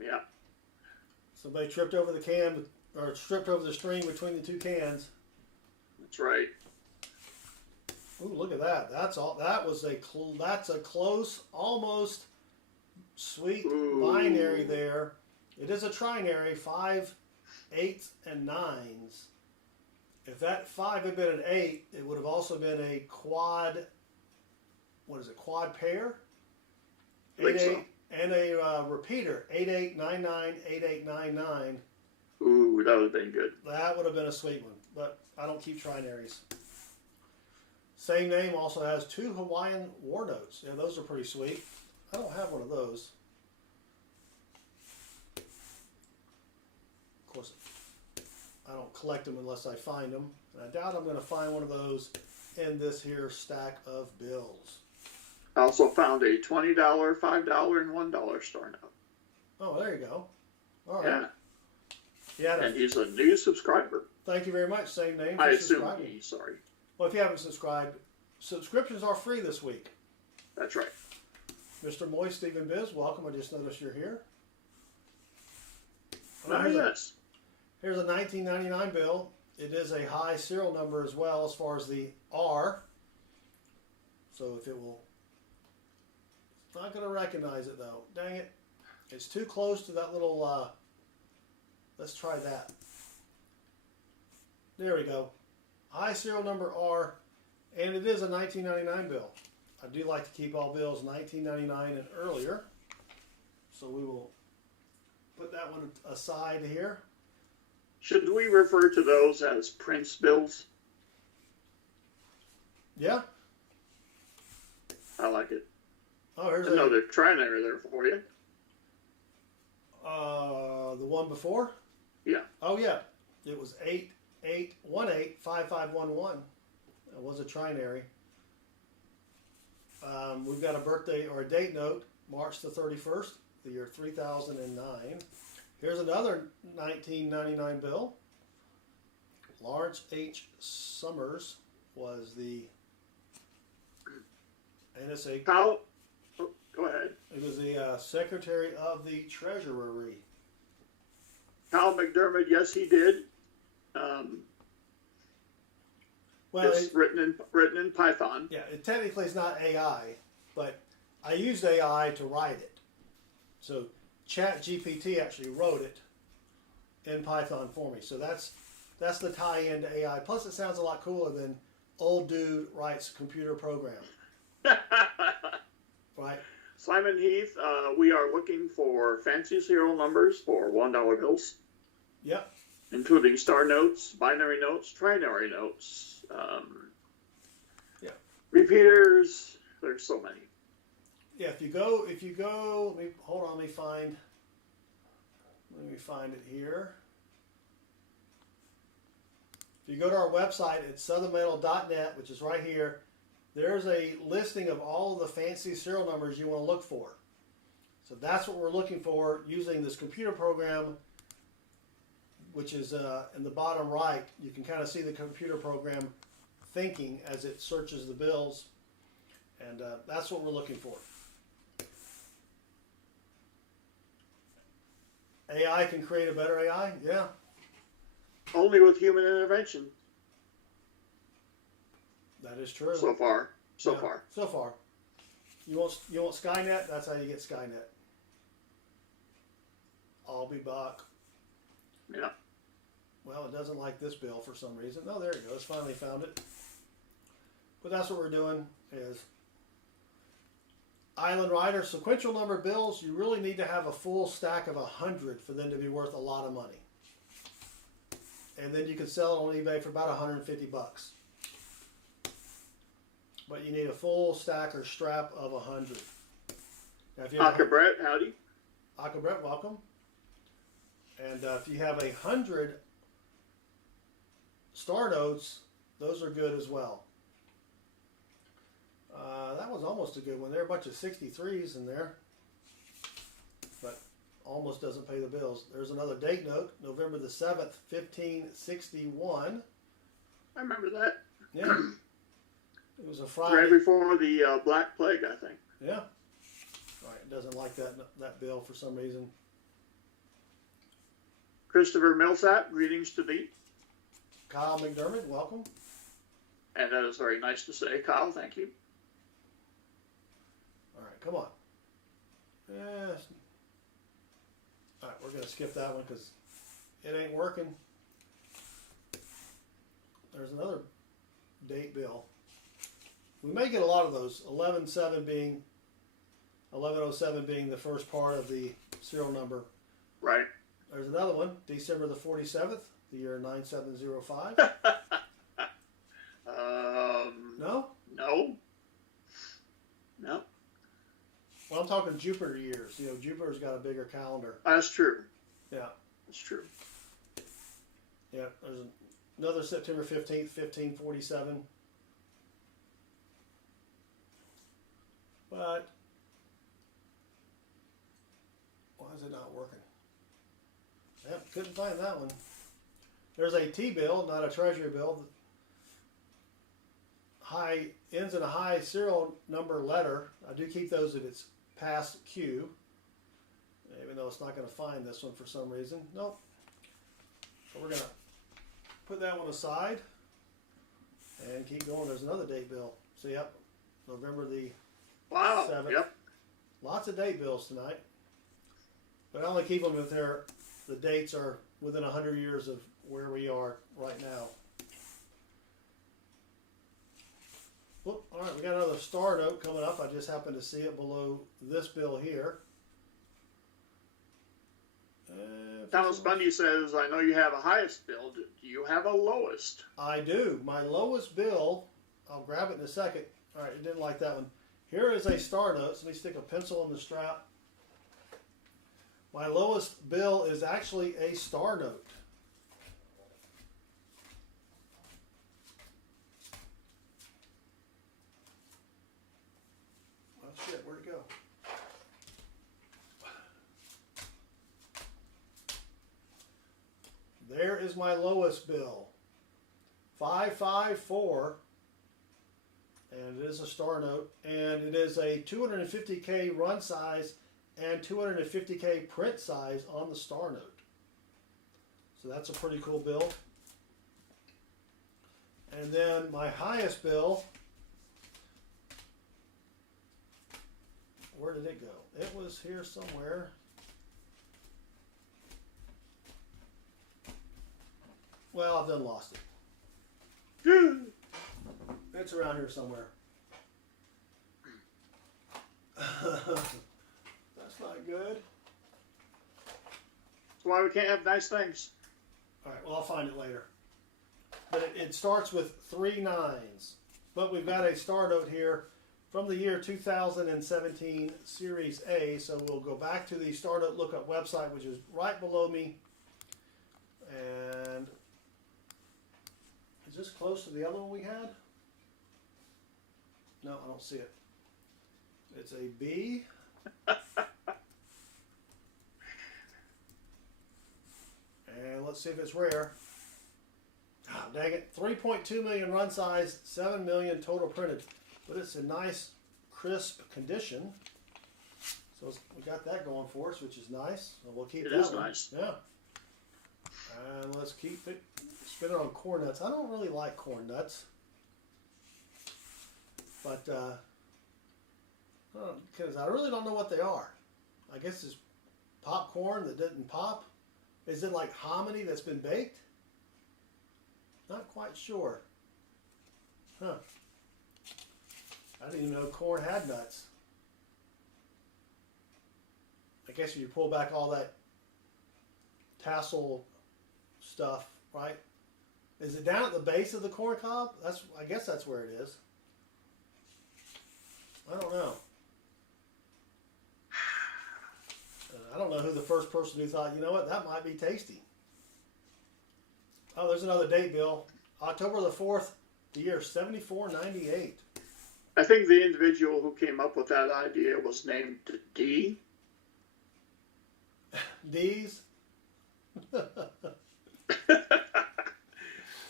Yeah. Somebody tripped over the can, or tripped over the string between the two cans. That's right. Ooh, look at that. That's all. That was that's a close, almost sweet binary there. It is a trinary, 5, 8, and 9s. If that 5 had been an 8, it would have also been a quad. What is it? Quad pair. 8, 8, and a repeater. 8, 8, 9, 9, 8, 8, 9, 9. Ooh, that would have been good. That would have been a sweet one, but I don't keep trinaries. Same name also has 2 Hawaiian war notes. Yeah, those are pretty sweet. I don't have one of those. Of course, I don't collect them unless I find them. And I doubt I'm going to find one of those in this here stack of bills. I also found a $20, $5, and $1 star note. Oh, there you go. All right. Yeah. Yeah. And he's a new subscriber. Thank you very much. Same name. I assume he's sorry. Well, if you haven't subscribed, subscriptions are free this week. That's right. Mr. Moist Stephen Biz, welcome. I just noticed you're here. Oh, yes. Here's a 1999 bill. It is a high serial number as well as far as the R. So if it will... It's not going to recognize it though. Dang it. It's too close to that little... let's try that. There we go. High serial number R. And it is a 1999 bill. I do like to keep all bills 1999 and earlier. So we will put that one aside here. Should we refer to those as Prince bills? Yeah. I like it. Oh, here's another trinary there for you. The one before? Yeah. Oh, yeah. It was 88185511. It was a trinary. We've got a birthday or a date note, March the 31st, the year 3009. Here's another 1999 bill. Lawrence H. Summers was the, and it's a... How? Oh, go ahead. It was the Secretary of the Treasury. Hal McDermott, yes, he did. Well, it's written in Python. Yeah, it technically is not AI, but I used AI to write it. So ChatGPT actually wrote it in Python for me. So that's the tie-in to AI. Plus, it sounds a lot cooler than old dude writes computer program. Right. Simon Heath, we are looking for fancy serial numbers for $1 bills. Yep. Including star notes, binary notes, trinary notes, yeah, repeaters. There's so many. Yeah, if you go, let me find it here. If you go to our website at southernmetal.net, which is right here, there's a listing of all of the fancy serial numbers you want to look for. So that's what we're looking for using this computer program, which is in the bottom right. You can kind of see the computer program thinking as it searches the bills, and that's what we're looking for. AI can create a better AI? Yeah. Only with human intervention. That is true. So far. So far. You want Skynet? That's how you get Skynet. I'll be back. Yeah. Well, it doesn't like this bill for some reason. Oh, there it goes. Finally found it. But that's what we're doing is Island Rider sequential number bills. You really need to have a full stack of 100 for them to be worth a lot of money. And then you can sell it on eBay for about 150 bucks. But you need a full stack or strap of 100. Now, if you have Brett, howdy. Brett, welcome. And if you have 100 star notes, those are good as well. That was almost a good one. There are a bunch of 63s in there, but almost doesn't pay the bills. There's another date note, November the 7th, 1561. I remember that. Yeah. It was a Friday. Right before the Black Plague, I think. Yeah. All right. It doesn't like that bill for some reason. Christopher Millsap, greetings to thee. Kyle McDermott, welcome. And that is very nice to say, Kyle. Thank you. All right, come on. Yes. All right, we're going to skip that one because it ain't working. There's another date bill. We may get a lot of those. 1107 being the first part of the serial number. Right. There's another one, December the 47th, the year 9705. No? No. No. Well, I'm talking Jupiter years. You know, Jupiter's got a bigger calendar. That's true. Yeah. That's true. Yeah, there's another September 15th, 1547. But why is it not working? Yep, couldn't find that one. There's a T-bill, not a treasury bill. High ends in a high serial number letter. I do keep those if it's past Q, even though it's not going to find this one for some reason. Nope. So we're going to put that one aside and keep going. There's another date bill. So yep, November the 7th. Yep. Lots of date bills tonight. But I only keep them if the dates are within 100 years of where we are right now. Whoop, all right, we got another star note coming up. I just happened to see it below this bill here. Thomas Bundy says, I know you have a highest bill. Do you have a lowest? I do. My lowest bill, I'll grab it in a second. All right, it didn't like that one. Here is a star note. So let me stick a pencil in the strap. My lowest bill is actually a star note. Oh shit, where'd it go? There is my lowest bill. 554. And it is a star note. And it is a 250K run size and 250K print size on the star note. So that's a pretty cool bill. And then my highest bill, where did it go? It was here somewhere. Well, I've done lost it. It's around here somewhere. That's not good. That's why we can't have nice things. All right, well, I'll find it later. But it starts with 3 nines. But we've got a star note here from the year 2017, Series A. So we'll go back to the Star Note Lookup website, which is right below me. And is this close to the other one we had? No, I don't see it. It's a B. And let's see if it's rare. Ah, dang it. 3.2 million run size, 7 million total printed. But it's in nice, crisp condition. So we got that going for us, which is nice. So we'll keep that one. It is nice. Yeah. And let's keep it. Spin it on corn nuts. I don't really like corn nuts. But, because I really don't know what they are. I guess it's popcorn that didn't pop. Is it like hominy that's been baked? Not quite sure. Huh. I didn't even know corn had nuts. I guess if you pull back all that tassel stuff, right? Is it down at the base of the corn cob? I guess that's where it is. I don't know. I don't know who the first person who thought, you know what, that might be tasty. Oh, there's another date bill. October the 4th, the year 7498. I think the individual who came up with that idea was named D. D's?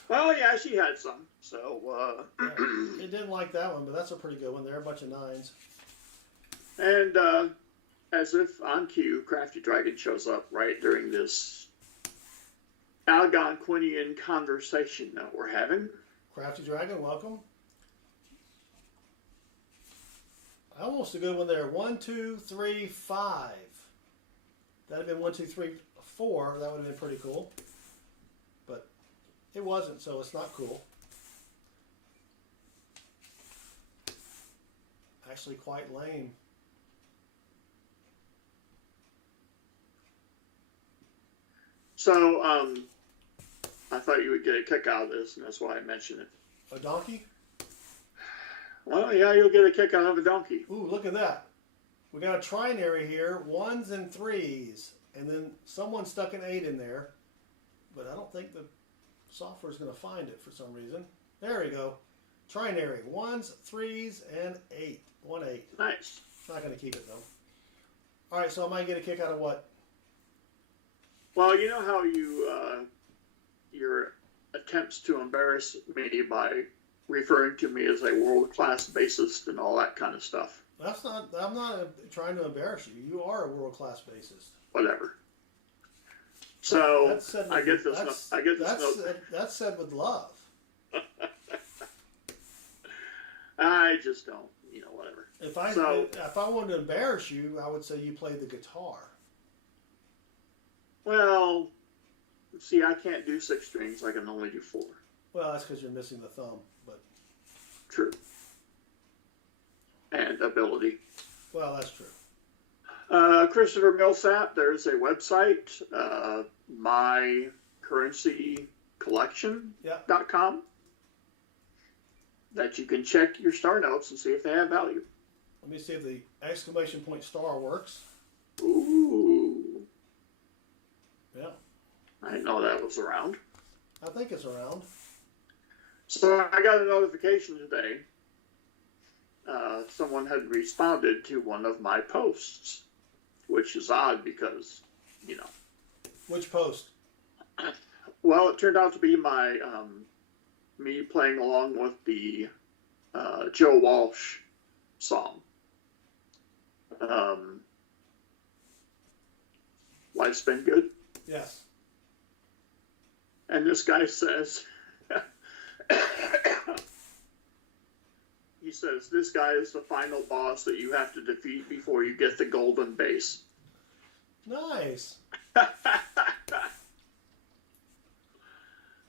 Well, yeah, she had some. So, Yeah, it didn't like that one, but that's a pretty good one. There are a bunch of 9s. and as if on cue, Crafty Dragon shows up right during this Algonquinian conversation that we're having. Crafty Dragon, welcome. Almost a good one there. 1, 2, 3, 5. That'd have been 1, 2, 3, 4. That would have been pretty cool. But it wasn't, so it's not cool. Actually quite lame. So, I thought you would get a kick out of this, and that's why I mentioned it. A donkey? Well, yeah, you'll get a kick out of a donkey. Ooh, look at that. We got a trinary here, 1s and 3s. And then someone stuck an 8 in there. But I don't think the software is going to find it for some reason. There we go. Trinary, 1s, 3s, and 8. 1, 8. Nice. Not going to keep it, though. All right, so I might get a kick out of what? Well, you know how you, your attempts to embarrass me by referring to me as a world-class bassist and all that kind of stuff. That's not. I'm not trying to embarrass you. You are a world-class bassist. Whatever. So That's said with, I get this. That's said with love. I just don't. Whatever. If I wanted to embarrass you, I would say you play the guitar. Well, see, I can't do 6 strings. I can only do 4. Well, that's because you're missing the thumb. But True. And ability. well, that's true. Christopher Millsap, there's a website, mycurrencycollection.com, that you can check your star notes and see if they have value. Let me see if the exclamation point star works. Ooh. Yeah, I didn't know that was around. I think it's around. So I got a notification today. Someone had responded to one of my posts, which is odd because, Which post? Well, it turned out to be my me playing along with the Joe Walsh song. Life's been good. Yes. And this guy says, he says, this guy is the final boss that you have to defeat before you get the golden base. Nice. I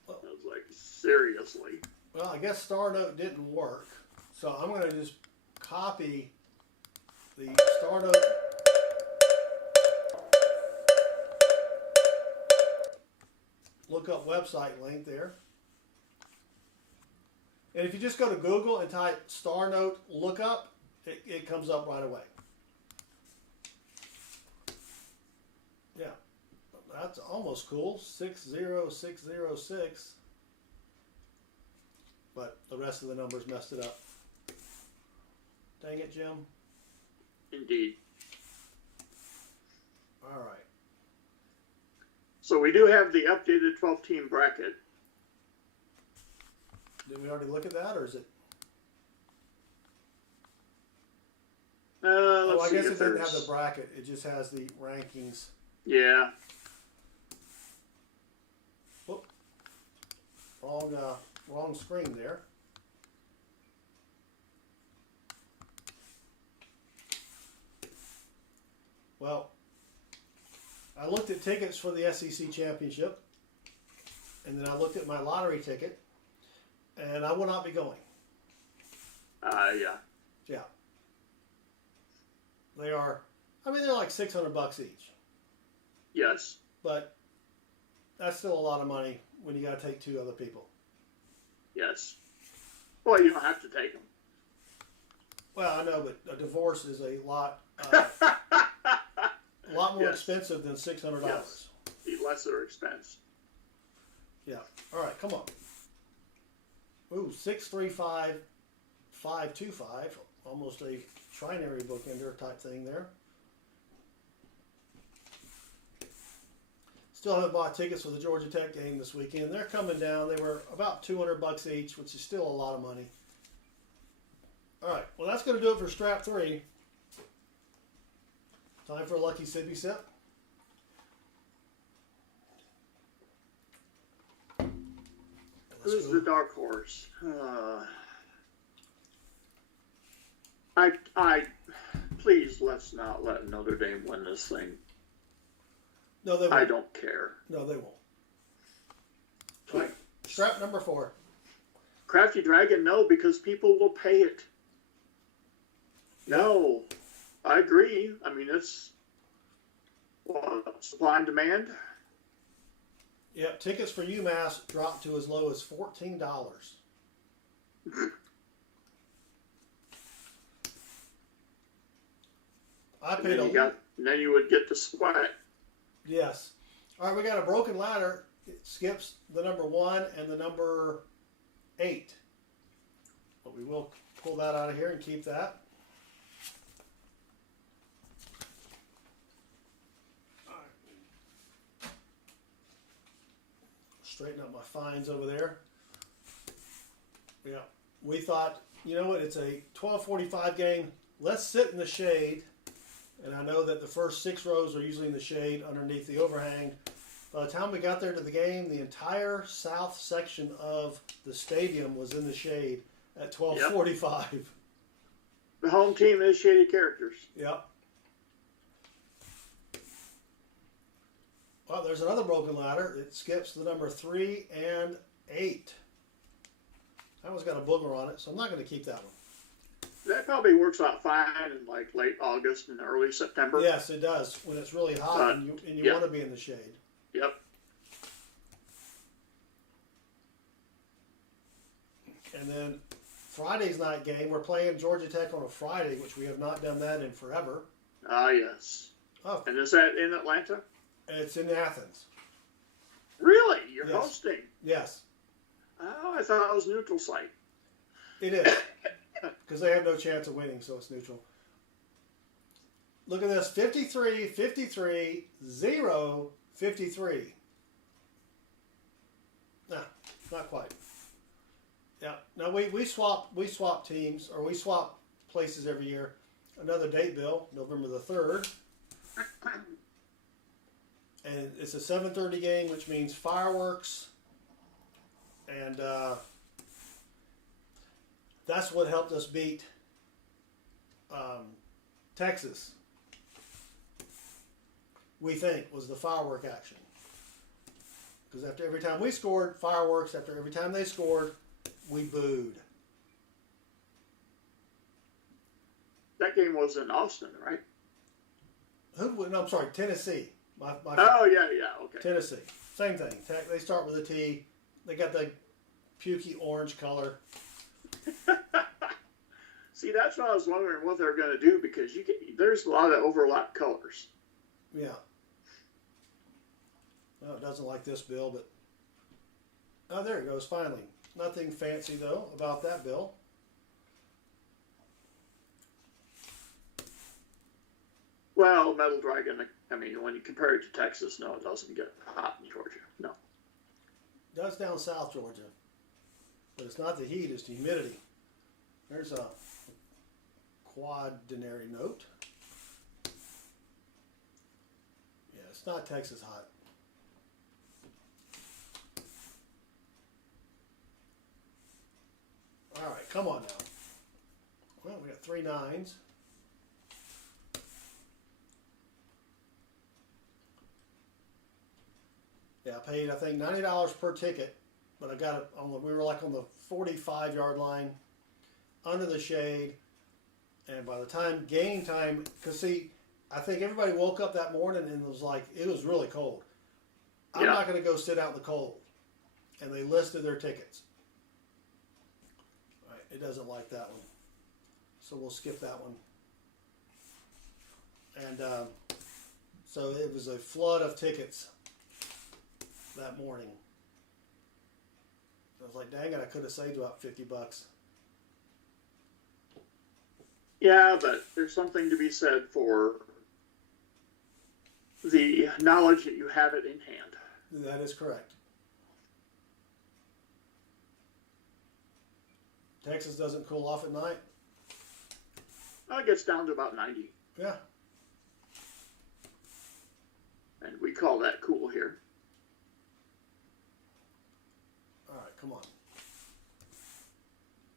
was like, seriously? Well, I guess star note didn't work, so I'm going to just copy the star note. Look up website link there. And if you just go to Google and type star note lookup, it comes up right away. Yeah, that's almost cool. 60606. But the rest of the numbers messed it up. Dang it, Jim. Indeed. All right. So we do have the updated 12-team bracket. Did we already look at that, or is it? Let's I see guess if it doesn't there's... have the bracket. It just has the rankings. Yeah. Whoop. Wrong screen there. Well, I looked at tickets for the SEC championship, and then I looked at my lottery ticket, and I will not be going. Yeah. Yeah. They are, they're like $600 each, Yes. but that's still a lot of money when you got to take 2 other people. Yes. Well, you don't have to take them. Well, I know, but a divorce is a lot more Yes. expensive than $600. Yes. The lesser expense. Yeah. All right, come on. Ooh, 635525, almost a trinary bookender type thing there. Still haven't bought tickets for the Georgia Tech game this weekend. They're coming down. They were about $200 each, which is still a lot of money. All right, well, that's going to do it for strap 3. Time for a lucky sippy sip. Who's the dark horse? Please, let's not let Notre Dame win this thing. No, they won't. I don't care. No, they won't. All right, strap number 4. Crafty Dragon, no, because people will pay it. No, I agree. I mean, it's supply and demand. Yep, tickets for UMass dropped to as low as $14. I paid Then you would get the sweat. Yes. All right, we got a broken ladder. It skips the number 1 and the number 8. But we will pull that out of here and keep that. All right. Straighten up my fines over there. Yeah. We thought, you know what, it's a 12:45 game. Let's sit in the shade. And I know that the first 6 rows are usually in the shade underneath the overhang. By the time we got there to the game, the entire south section of the stadium was in the shade at 12:45. Yep. The home team is shady characters. Yep. Well, there's another broken ladder. It skips the number 3 and 8. That one's got a booger on it, so I'm not going to keep that one. That probably works out fine in like late August and early September. Yes, it does. When it's really hot and you want to be in the shade. Yep. And then Friday's night game, we're playing Georgia Tech on a Friday, which we have not done that in forever. Ah, yes. Oh. And is that in Atlanta? It's in Athens. Really? You're Yes. hosting? Yes. Oh, I thought it was neutral site. It is. Because they have no chance of winning, so it's neutral. Look at this. 53, 53, 0, 53. Nah, not quite. Yeah. Now we swap teams, or we swap places every year. Another date, Bill, November the 3rd. And it's a 7:30 game, which means fireworks. And that's what helped us beat Texas. We think was the firework action. Because after every time we scored, fireworks. After every time they scored, we booed. That game was in Austin, right? No, I'm sorry, Tennessee. Oh, yeah, okay. Tennessee. Same thing. They start with a T. They got the pukey orange color. See, that's what I was wondering what they're going to do, because there's a lot of overlap colors. Yeah. Well, it doesn't like this bill, but... Oh, there it goes, finally. Nothing fancy, though, about that bill. Well, Metal Dragon, I mean, when you compare it to Texas, no, it doesn't get hot in Georgia. No. It does down South Georgia. But it's not the heat, it's the humidity. There's a quadinary note. Yeah, it's not Texas hot. All right, come on now. Well, we got 3 9s. Yeah, I paid, I think, $90 per ticket, but I got it on we were like on the 45-yard line, under the shade, and by the time game time, because see, I think everybody woke up that morning and it was really cold. I'm not going to go sit out in the cold. And they listed their tickets. All right, it doesn't like that one. So we'll skip that one. And so it was a flood of tickets that morning. I was like, dang it, I could have saved about $50. Yeah, but there's something to be said for the knowledge that you have it in hand. That is correct. Texas doesn't cool off at night? It gets down to about 90. Yeah. And we call that cool here. All right, come on.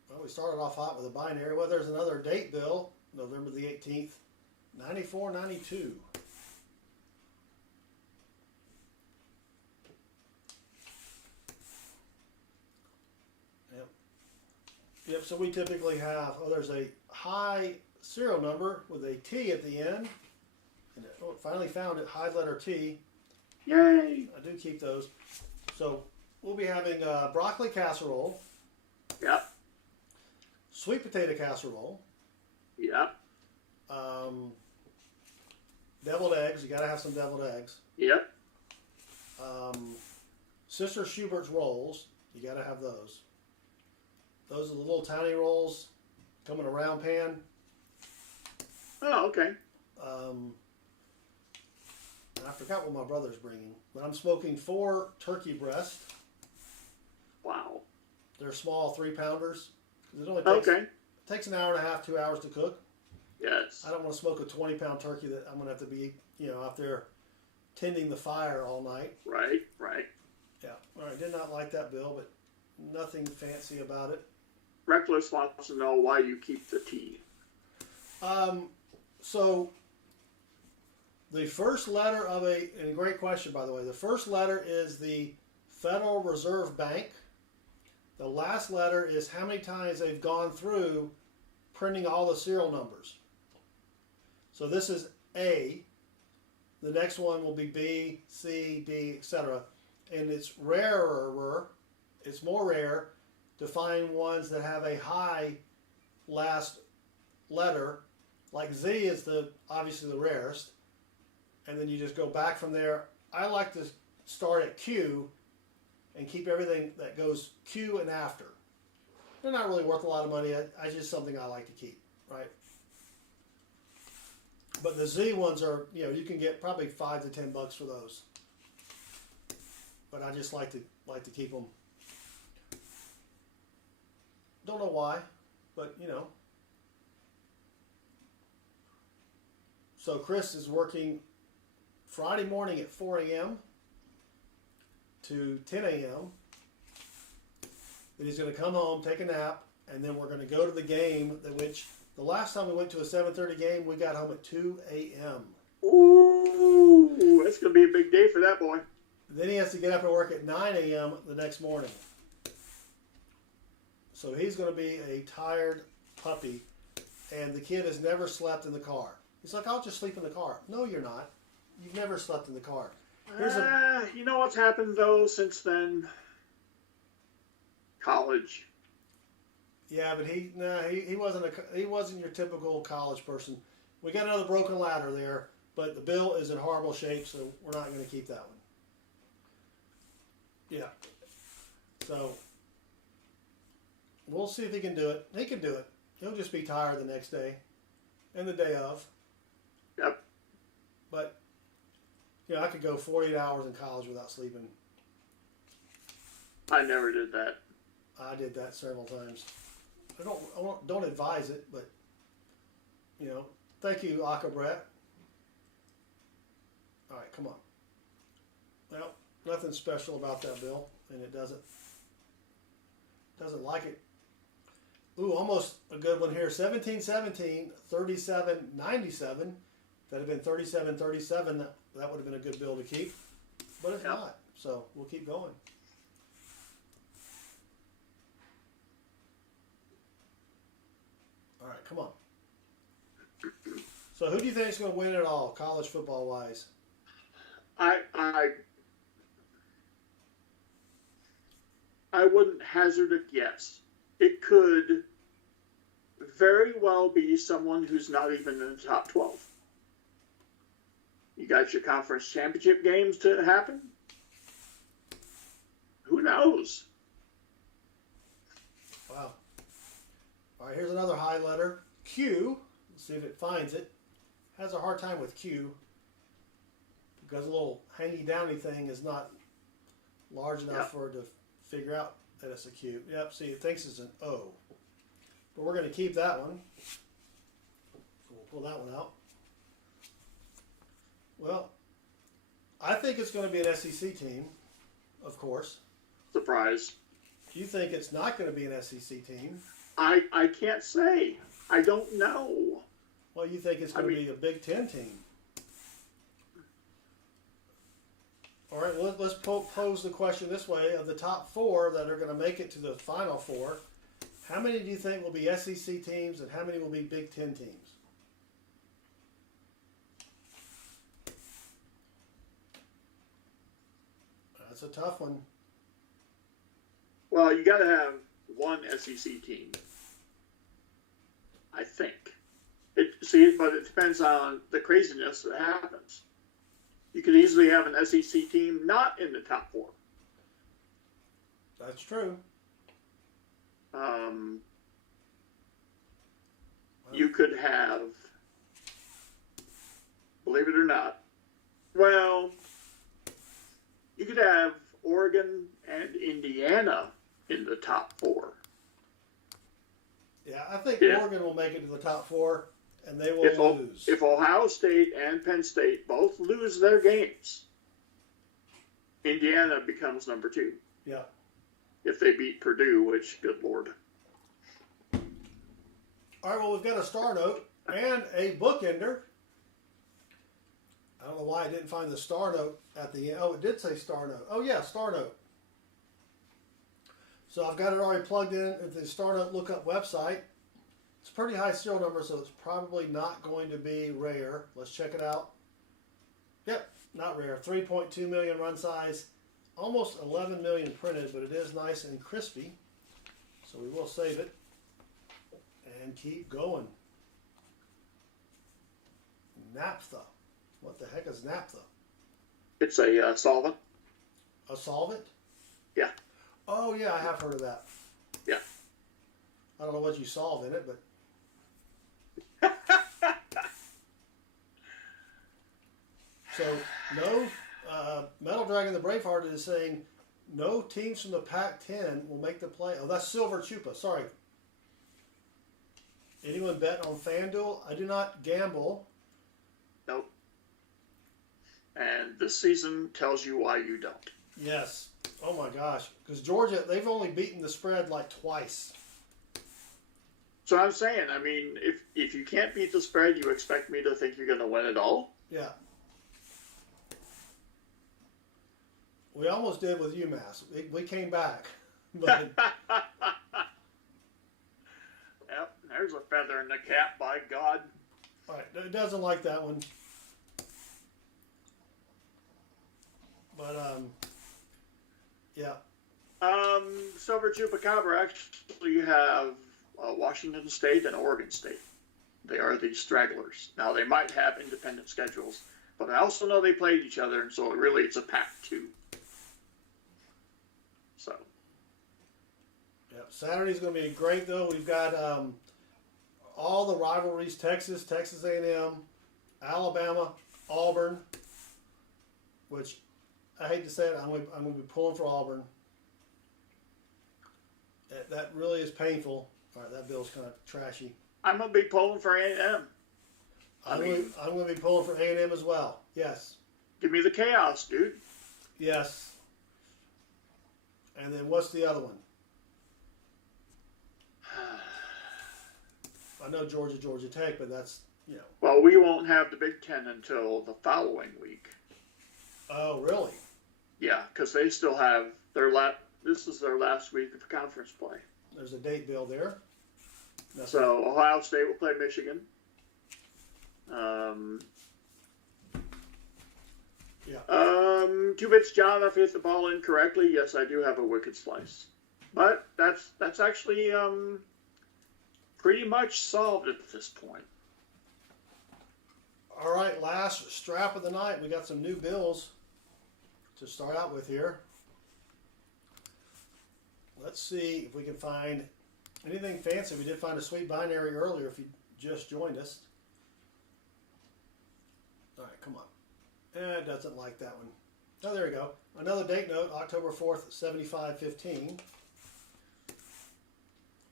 Well, we started off hot with a binary. Well, there's another date bill, November the 18th, 94.92. Yep, so we typically have, there's a high serial number with a T at the end. And finally found it, high letter T. Yay! I do keep those. So we'll be having broccoli casserole. Yep. Sweet potato casserole. Yep. Deviled eggs, you got to have some deviled eggs. Yep. Sister Schubert's rolls, you got to have those. Those are the little tiny rolls, come in a round pan. Oh, okay. I forgot what my brother's bringing, but I'm smoking 4 turkey breasts. Wow. They're small 3-pounders. It only takes an hour and a half, 2 hours to cook. Yes. I don't want to smoke a 20-pound turkey that I'm going to have to be, out there tending the fire all night. Right, right. Yeah. All right. Did not like that bill, but nothing fancy about it. Reckless wants to know why you keep the T. So the first letter of and a great question, by the way, the first letter is the Federal Reserve Bank. The last letter is how many times they've gone through printing all the serial numbers. So this is A. The next one will be B, C, D, etc. And it's rarer, it's more rare to find ones that have a high last letter. Like Z is obviously the rarest. And then you just go back from there. I like to start at Q and keep everything that goes Q and after. They're not really worth a lot of money. I just something I like to keep, right? But the Z ones are, you can get probably $5 to $10 for those. But I just like to keep them. Don't know why, but So Chris is working Friday morning at 4 a.m. to 10 a.m. Then he's going to come home, take a nap, and then we're going to go to the game, which the last time we went to a 7:30 game, we got home at 2 a.m. Ooh, that's going to be a big day for that boy. Then he has to get up and work at 9 a.m. the next morning. So he's going to be a tired puppy, and the kid has never slept in the car. He's like, I'll just sleep in the car. No, you're not. You've never slept in the car. You know what's happened, though, since then? College. Yeah, but he wasn't your typical college person. We got another broken ladder there, but the bill is in horrible shape, so we're not going to keep that one. Yeah. So we'll see if he can do it. He can do it. He'll just be tired the next day and the day of. Yep. But I could go 48 hours in college without sleeping. I never did that. I did that several times. I don't advise it, but thank you, Aka Brett. All right, come on. Well, nothing special about that bill, and it doesn't like it. Ooh, almost a good one here. 1717, 3797. That had been 3737. That would have been a good bill to keep, but it's not. So we'll keep going. All right, come on. So who do you think is going to win it all, college football wise? I wouldn't hazard a guess. It could very well be someone who's not even in the top 12. You got your conference championship games to happen? Who knows? Wow. All right, here's another high letter. Q. Let's see if it finds it. Has a hard time with Q. because a little hangy downy thing is not large enough Yep. for it to figure out that it's a cube. Yep, see, it thinks it's an O. But we're going to keep that one. So we'll pull that one out. Well, I think it's going to be an SEC team, of course. Surprise. You think it's not going to be an SEC team. I can't say. I don't know. Well, you think it's going to be a Big Ten team. All right, well, let's pose the question this way. Of the top 4 that are going to make it to the Final Four, how many do you think will be SEC teams and how many will be Big Ten teams? That's a tough one. Well, you got to have one SEC team, I think. But it depends on the craziness that happens. You could easily have an SEC team not in the top 4. That's true. You could have, believe it or not, well, you could have Oregon and Indiana in the top 4. Yeah, I think Yeah. Oregon will make it to the top 4, and they will lose. If Ohio State and Penn State both lose their games, Indiana becomes number 2. Yeah. If they beat Purdue, which, good Lord. All right, well, we've got a star note and a bookender. I don't know why I didn't find the star note at the end. Oh, it did say star note. Oh, yeah, star note. So I've got it already plugged in at the star note lookup website. It's a pretty high serial number, so it's probably not going to be rare. Let's check it out. Yep, not rare. 3.2 million run size. Almost 11 million printed, but it is nice and crispy. So we will save it and keep going. Naphtha. What the heck is naphtha? It's a solvent. A solvent? Yeah. Oh, yeah, I have heard of that. Yeah. I don't know what you solve in it, but... So, no, Metal Dragon the Bravehearted is saying no teams from the Pac-10 will make the play. Oh, that's Silver Chupa, sorry. Anyone bet on FanDuel? I do not gamble. Nope. And this season tells you why you don't. Yes. Oh my gosh. Because Georgia, they've only beaten the spread like twice. So I'm saying, I mean, if you can't beat the spread, you expect me to think you're going to win it all? Yeah. We almost did with UMass. We came back. But Yep, there's a feather in the cap, by God. all right, it doesn't like that one. But, yeah. Silver Chupacabra, actually you have Washington State and Oregon State. They are the stragglers. Now, they might have independent schedules, but I also know they played each other, and so really it's a Pac-2. So. Yeah, Saturday's going to be great, though. We've got all the rivalries, Texas A&M, Alabama, Auburn, which I hate to say it, I'm going to be pulling for Auburn. That really is painful. All right, that bill's kind of trashy. I'm going to be pulling for A&M. I'm going to be pulling for A&M as well. Yes. Give me the chaos, dude. Yes. And then what's the other one? I know Georgia Tech, but that's, you know. Well, we won't have the Big Ten until the following week. Oh, really? Yeah, because they still have this is their last week of conference play. There's a date bill there. Nothing. So Ohio State will play Michigan. Yeah. 2 bits, John. If I hit the ball incorrectly, yes, I do have a wicked slice. But that's actually pretty much solved at this point. All right, last strap of the night. We got some new bills to start out with here. Let's see if we can find anything fancy. We did find a sweet binary earlier if you just joined us. All right, come on. It doesn't like that one. Oh, there we go. Another date note, October 4th, 7515.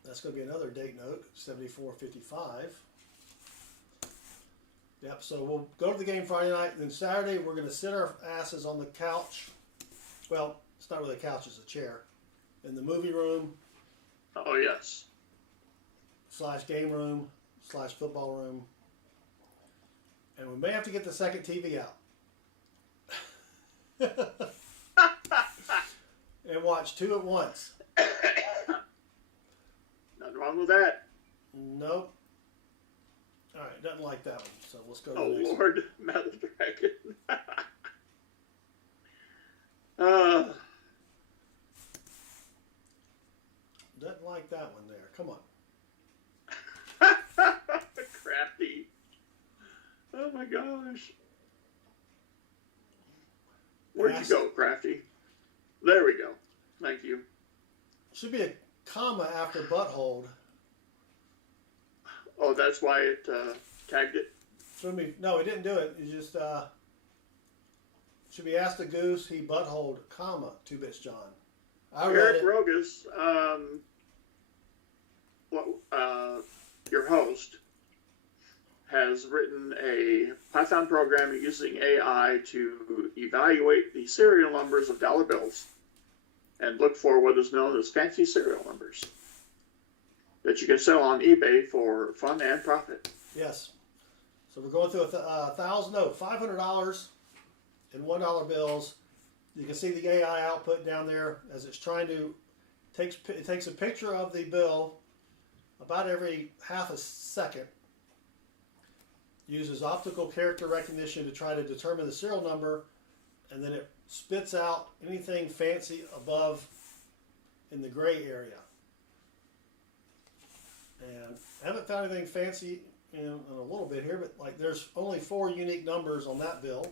That's going to be another date note, 7455. Yep, so we'll go to the game Friday night. Then Saturday, we're going to sit our asses on the couch. Well, it's not really a couch, it's a chair. In the movie room. Oh, yes. / game room / football room. And we may have to get the second TV out. And watch two at once. Nothing wrong with that. Nope. All right, doesn't like that one. So let's go to Oh, the next one. Lord, Metal Dragon. Doesn't like that one there. Come on. Crafty. Oh, my gosh. Where'd you go, Crafty? There we go. Thank you. Should be a comma after butthole. Oh, that's why it tagged it? Threw me. No, he didn't do it. He just should be asked a goose. He buttholed, comma, 2-bits John. I read Eric it. Rogas, your host, has written a Python program using AI to evaluate the serial numbers of dollar bills and look for what is known as fancy serial numbers that you can sell on eBay for fun and profit. Yes. So we're going through $500 in $1 bills. You can see the AI output down there as it's trying to it takes a picture of the bill about every half a second. Uses optical character recognition to try to determine the serial number, and then it spits out anything fancy above in the gray area. And I haven't found anything fancy in a little bit here, but like there's only 4 unique numbers on that bill.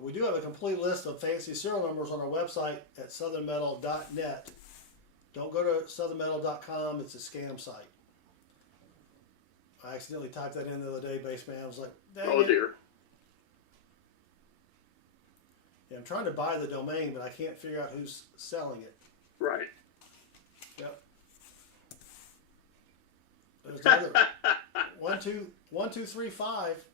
We do have a complete list of fancy serial numbers on our website at southernmetal.net. Don't go to southernmetal.com, it's a scam site. I accidentally typed that in the other day, Baseman. I was like, dang Oh, it. dear. Yeah, I'm trying to buy the domain, but I can't figure out who's selling it. Right. Yep. There's the other 1, 2, 3, 5.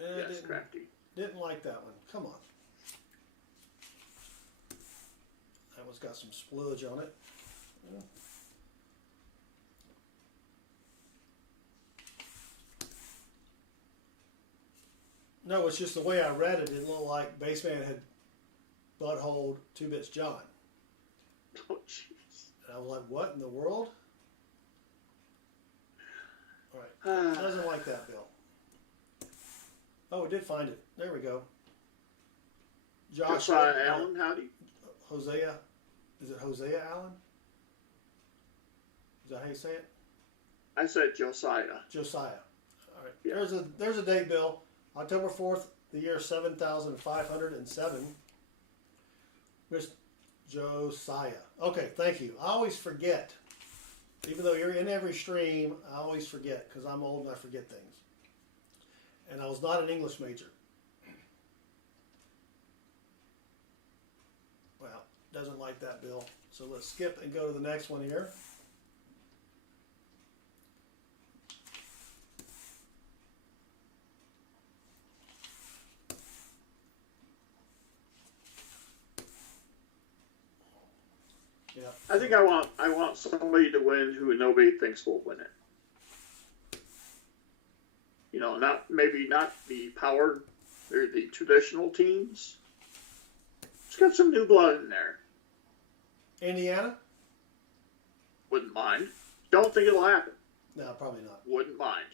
Yes, Crafty. Didn't like that one. Come on. That one's got some spludge on it. Yeah. No, it's just the way I read it. It looked like Baseman had buttholed 2-bits John. Oh, jeez. And I was like, what in the world? All right. Doesn't like that, Bill. Oh, we did find it. There we go. Joshua Allen, howdy. Hosea. Is it Hosea Allen? Is that how you say it? I said Josiah. Josiah. All right. Yeah. There's a date, Bill. October 4th, the year 7507. Miss Josiah. Okay, thank you. I always forget. Even though you're in every stream, I always forget because I'm old and I forget things. And I was not an English major. Well, doesn't like that, Bill. So let's skip and go to the next one here. Yeah. I think I want somebody to win who nobody thinks will win it. You know, not the power or the traditional teams. Let's get some new blood in there. Indiana? Wouldn't mind. Don't think it'll happen. No, probably not. Wouldn't mind.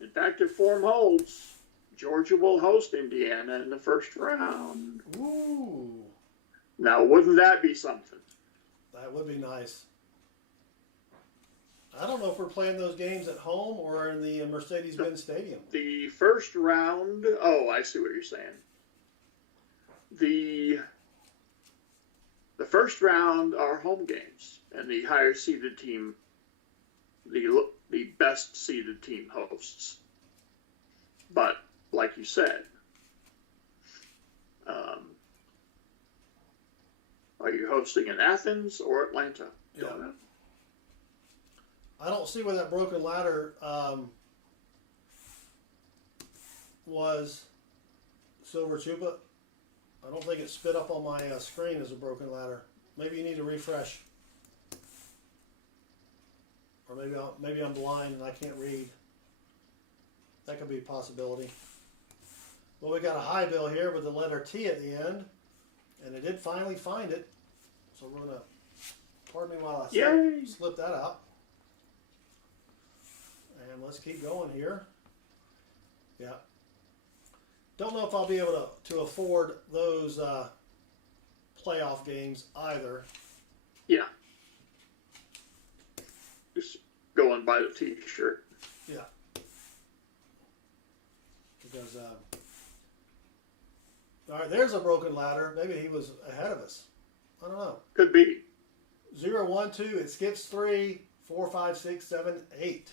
In fact, if form holds, Georgia will host Indiana in the first round. Ooh. Now, wouldn't that be something? That would be nice. I don't know if we're playing those games at home or in the Mercedes-Benz Stadium. The first round. Oh, I see what you're saying. The first round are home games, and the higher seeded team the best seeded team hosts. But like you said, are you hosting in Athens or Atlanta? Yeah. I don't see where that broken ladder was, Silver Chupa. I don't think it spit up on my screen as a broken ladder. Maybe you need to refresh. Or maybe I'm blind and I can't read. That could be a possibility. Well, we got a high bill here with the letter T at the end. And it did finally find it. So we're going to, pardon me while I slip that out. And let's keep going here. Yeah. Don't know if I'll be able to afford those playoff games either. Yeah. Just go and buy the t-shirt. Yeah. Because, all right, there's a broken ladder. Maybe he was ahead of us. I don't know. Could be. 0, 1, 2. It skips 3, 4, 5, 6, 7, 8.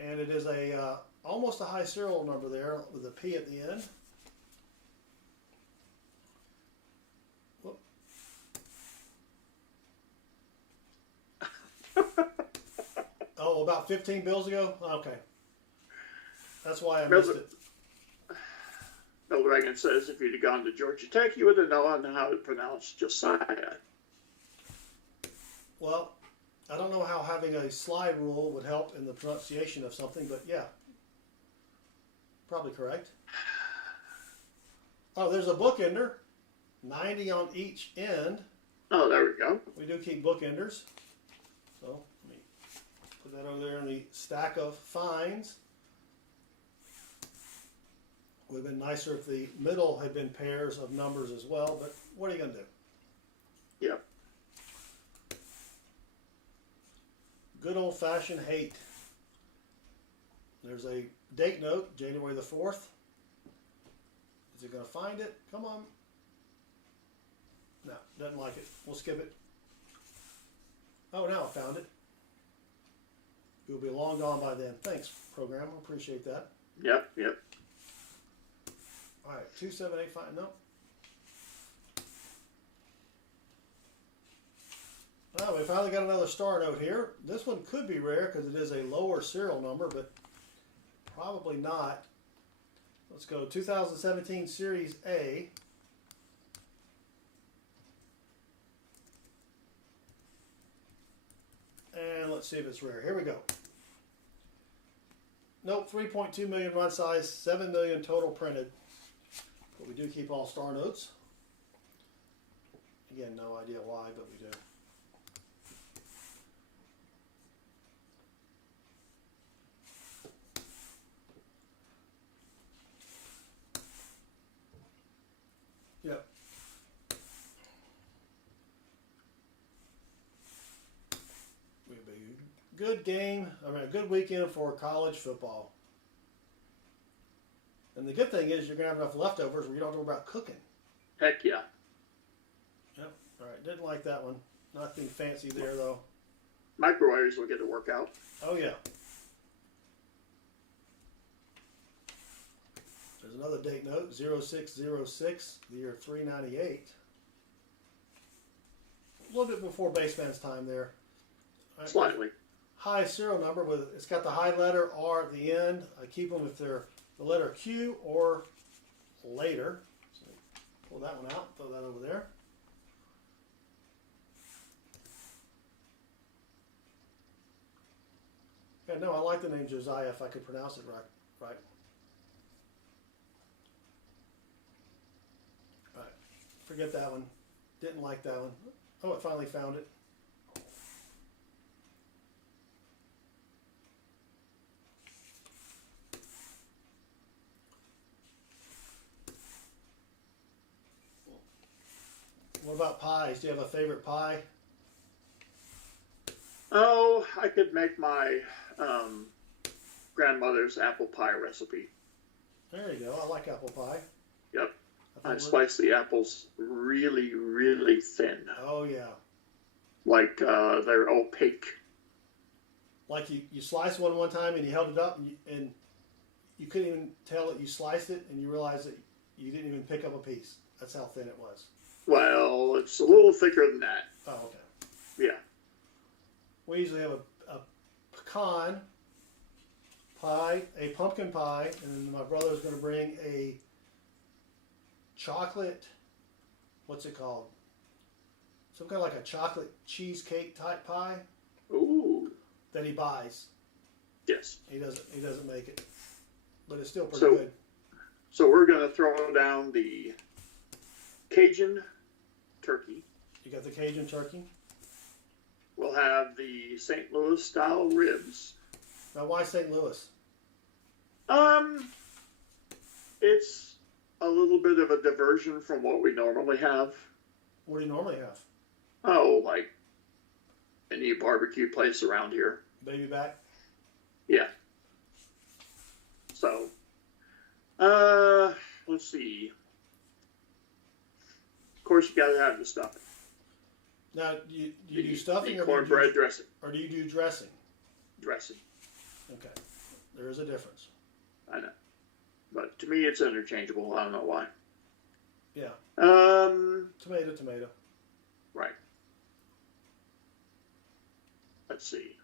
And it is a almost a high serial number there with a P at the end. Whoop. Oh, about 15 bills ago? Okay. That's why I missed it. Bill Reagan says if you'd have gone to Georgia Tech, you would have known how to pronounce Josiah. Well, I don't know how having a slide rule would help in the pronunciation of something, but yeah. Probably correct. Oh, there's a bookender. 90 on each end. Oh, there we go. We do keep bookenders. So, let me put that over there in the stack of finds. Would have been nicer if the middle had been pairs of numbers as well, but what are you going to do? Yep. Good old-fashioned hate. There's a date note, January the 4th. Is it going to find it? Come on. No, doesn't like it. We'll skip it. Oh, now I found it. You'll be long gone by then. Thanks, program. I appreciate that. Yep, yep. All right, 2785. No. Oh, we finally got another star note here. This one could be rare because it is a lower serial number, but probably not. Let's go 2017 Series A. And let's see if it's rare. Here we go. Nope, 3.2 million run size, 7 million total printed. But we do keep all star notes. Again, no idea why, but we do. Yep. Would be a good game, a good weekend for college football. And the good thing is you're going to have enough leftovers where you don't have to worry about cooking. Heck yeah. Yep. All right. Didn't like that one. Nothing fancy there, though. Microwaves will get to work out. Oh, yeah. There's another date note, 0606, the year 398. A little bit before baseman's time there. All right. Slightly. High serial number with it's got the high letter R at the end. I keep them if they're the letter Q or later. So pull that one out, throw that over there. Yeah, no, I like the name Josiah if I could pronounce it right. Right. All right. Forget that one. Didn't like that one. Oh, it finally found it. What about pies? Do you have a favorite pie? Oh, I could make my grandmother's apple pie recipe. There you go. I like apple pie. Yep. I slice the apples really, really thin. Oh, yeah. Like they're opaque. like you sliced one time and you held it up and you couldn't even tell that you sliced it, and you realized that you didn't even pick up a piece. That's how thin it was. Well, it's a little thicker than that. Oh, okay. Yeah. We usually have a pecan pie, a pumpkin pie, and then my brother's going to bring a chocolate, what's it called? Some kind of like a chocolate cheesecake type pie. Ooh. That he buys. Yes. He doesn't make it, but it's still pretty good. So we're going to throw down the Cajun turkey. You got the Cajun turkey. We'll have the St. Louis style ribs. Now, why St. Louis? It's a little bit of a diversion from what we normally have. What do you normally have? Oh, like any barbecue place around here. Baby back? Yeah. So, let's see. Of course, you got to have the stuffing. Now, do you do stuffing or cornbread dressing? Or do you do dressing? Dressing. Okay. There is a difference. I know. But to me, it's interchangeable. I don't know why. Yeah. Tomato. Right. Let's see.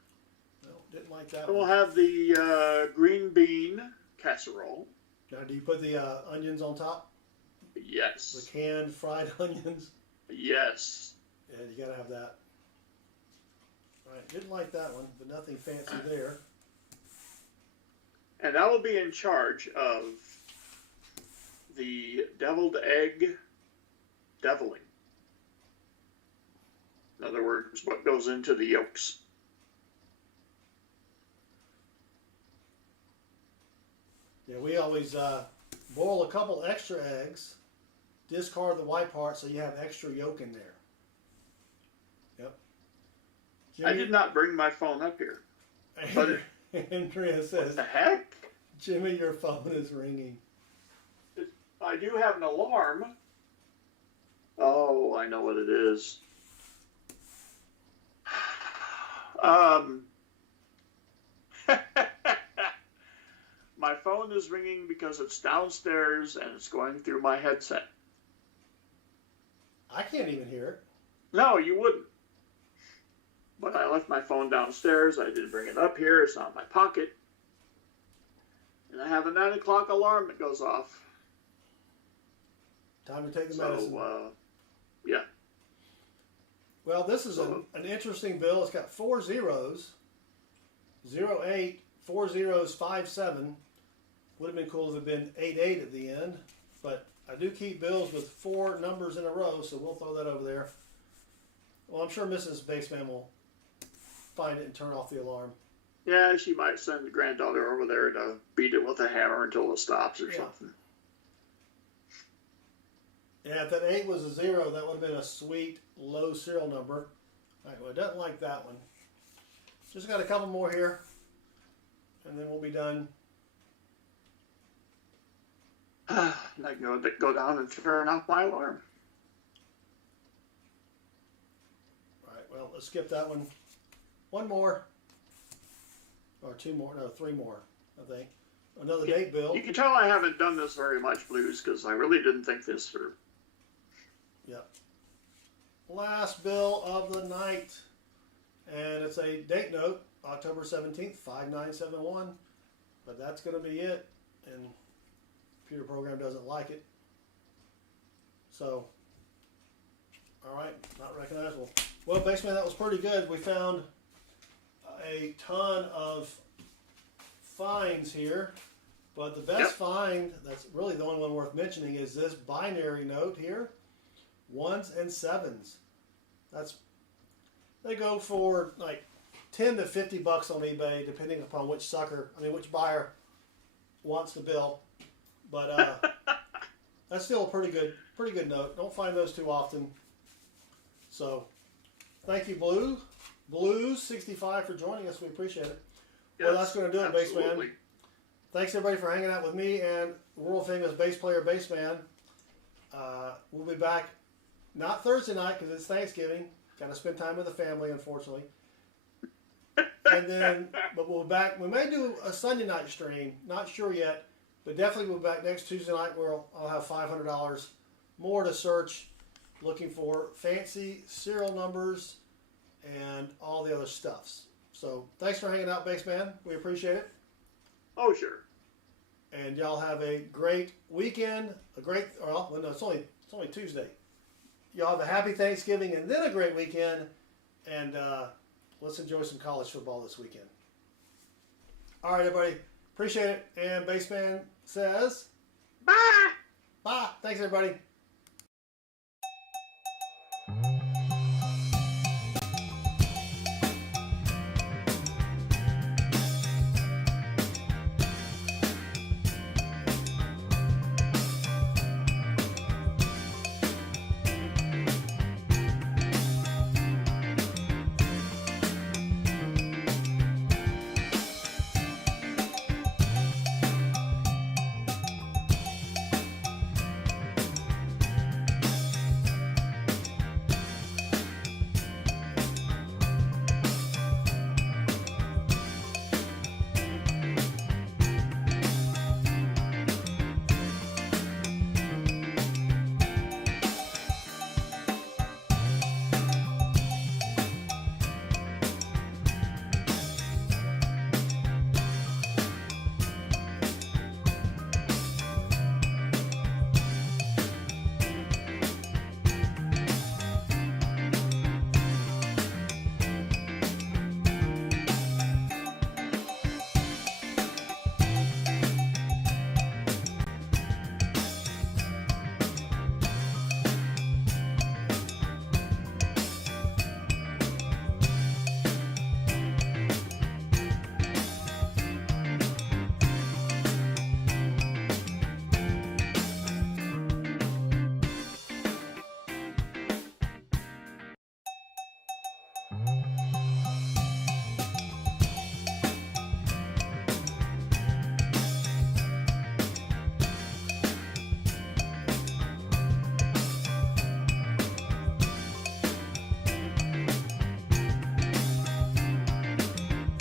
No, didn't like that And we'll one. have the green bean casserole. Now, do you put the onions on top? The Yes. canned fried onions? Yes. Yeah, you got to have that. All right, didn't like that one, but nothing fancy there. And I will be in charge of the deviled egg deviling. In other words, what goes into the yolks. Yeah, we always boil a couple extra eggs, discard the white part so you have extra yolk in there. Yep. I did not bring my phone up here. But Andrea what says, the heck? Jimmy, your phone is ringing. I do have an alarm. Oh, I know what it is. My phone is ringing because it's downstairs and it's going through my headset. I can't even hear it. No, you wouldn't. But I left my phone downstairs. I didn't bring it up here. It's not in my pocket. And I have a 9 o'clock alarm that goes off. Time to take the medicine. So, yeah. Well, this is an interesting bill. It's got 4 zeros. 08, 4 zeros, 57. Would have been cool if it had been 88 at the end. But I do keep bills with 4 numbers in a row, so we'll throw that over there. Well, I'm sure Mrs. Baseman will find it and turn off the alarm. Yeah, she might send the granddaughter over there to beat it with a hammer until it stops or something. Yeah, if that 8 was a 0, that would have been a sweet, low serial number. All right, well, it doesn't like that one. Just got a couple more here, and then we'll be done. I can go down and turn off my alarm. All right, well, let's skip that one. One more. Or 2 more. No, 3 more, I think. Another date bill. You can tell I haven't done this very much, Blues, because I really didn't think this through. Yep. Last bill of the night. And it's a date note, October 17th, 5971. But that's going to be it. And the computer program doesn't like it. So, all right, not recognizable. Well, Baseman, that was pretty good. We found a ton of finds here. But the best find, that's really the only one worth mentioning, is this binary note here. 1s and 7s. They go for like 10 to 50 bucks on eBay, depending upon which which buyer wants the bill. But that's still a pretty good note. Don't find those too often. So, thank you, Blues65 for joining us. We appreciate it. Well, that's going to do it, Baseman. Thanks everybody for hanging out with me and world famous bass player Baseman. We'll be back not Thursday night because it's Thanksgiving. Got to spend time with the family, unfortunately. And then, but we'll be back. We may do a Sunday night stream. Not sure yet, but definitely we'll be back next Tuesday night where I'll have $500 more to search, looking for fancy serial numbers and all the other stuffs. So thanks for hanging out, Baseman. We appreciate it. Oh, sure. And y'all have a great weekend. No, it's only Tuesday. Y'all have a happy Thanksgiving and then a great weekend. And let's enjoy some college football this weekend. All right, everybody. Appreciate it. And Baseman says, Bye. bye. Thanks, everybody.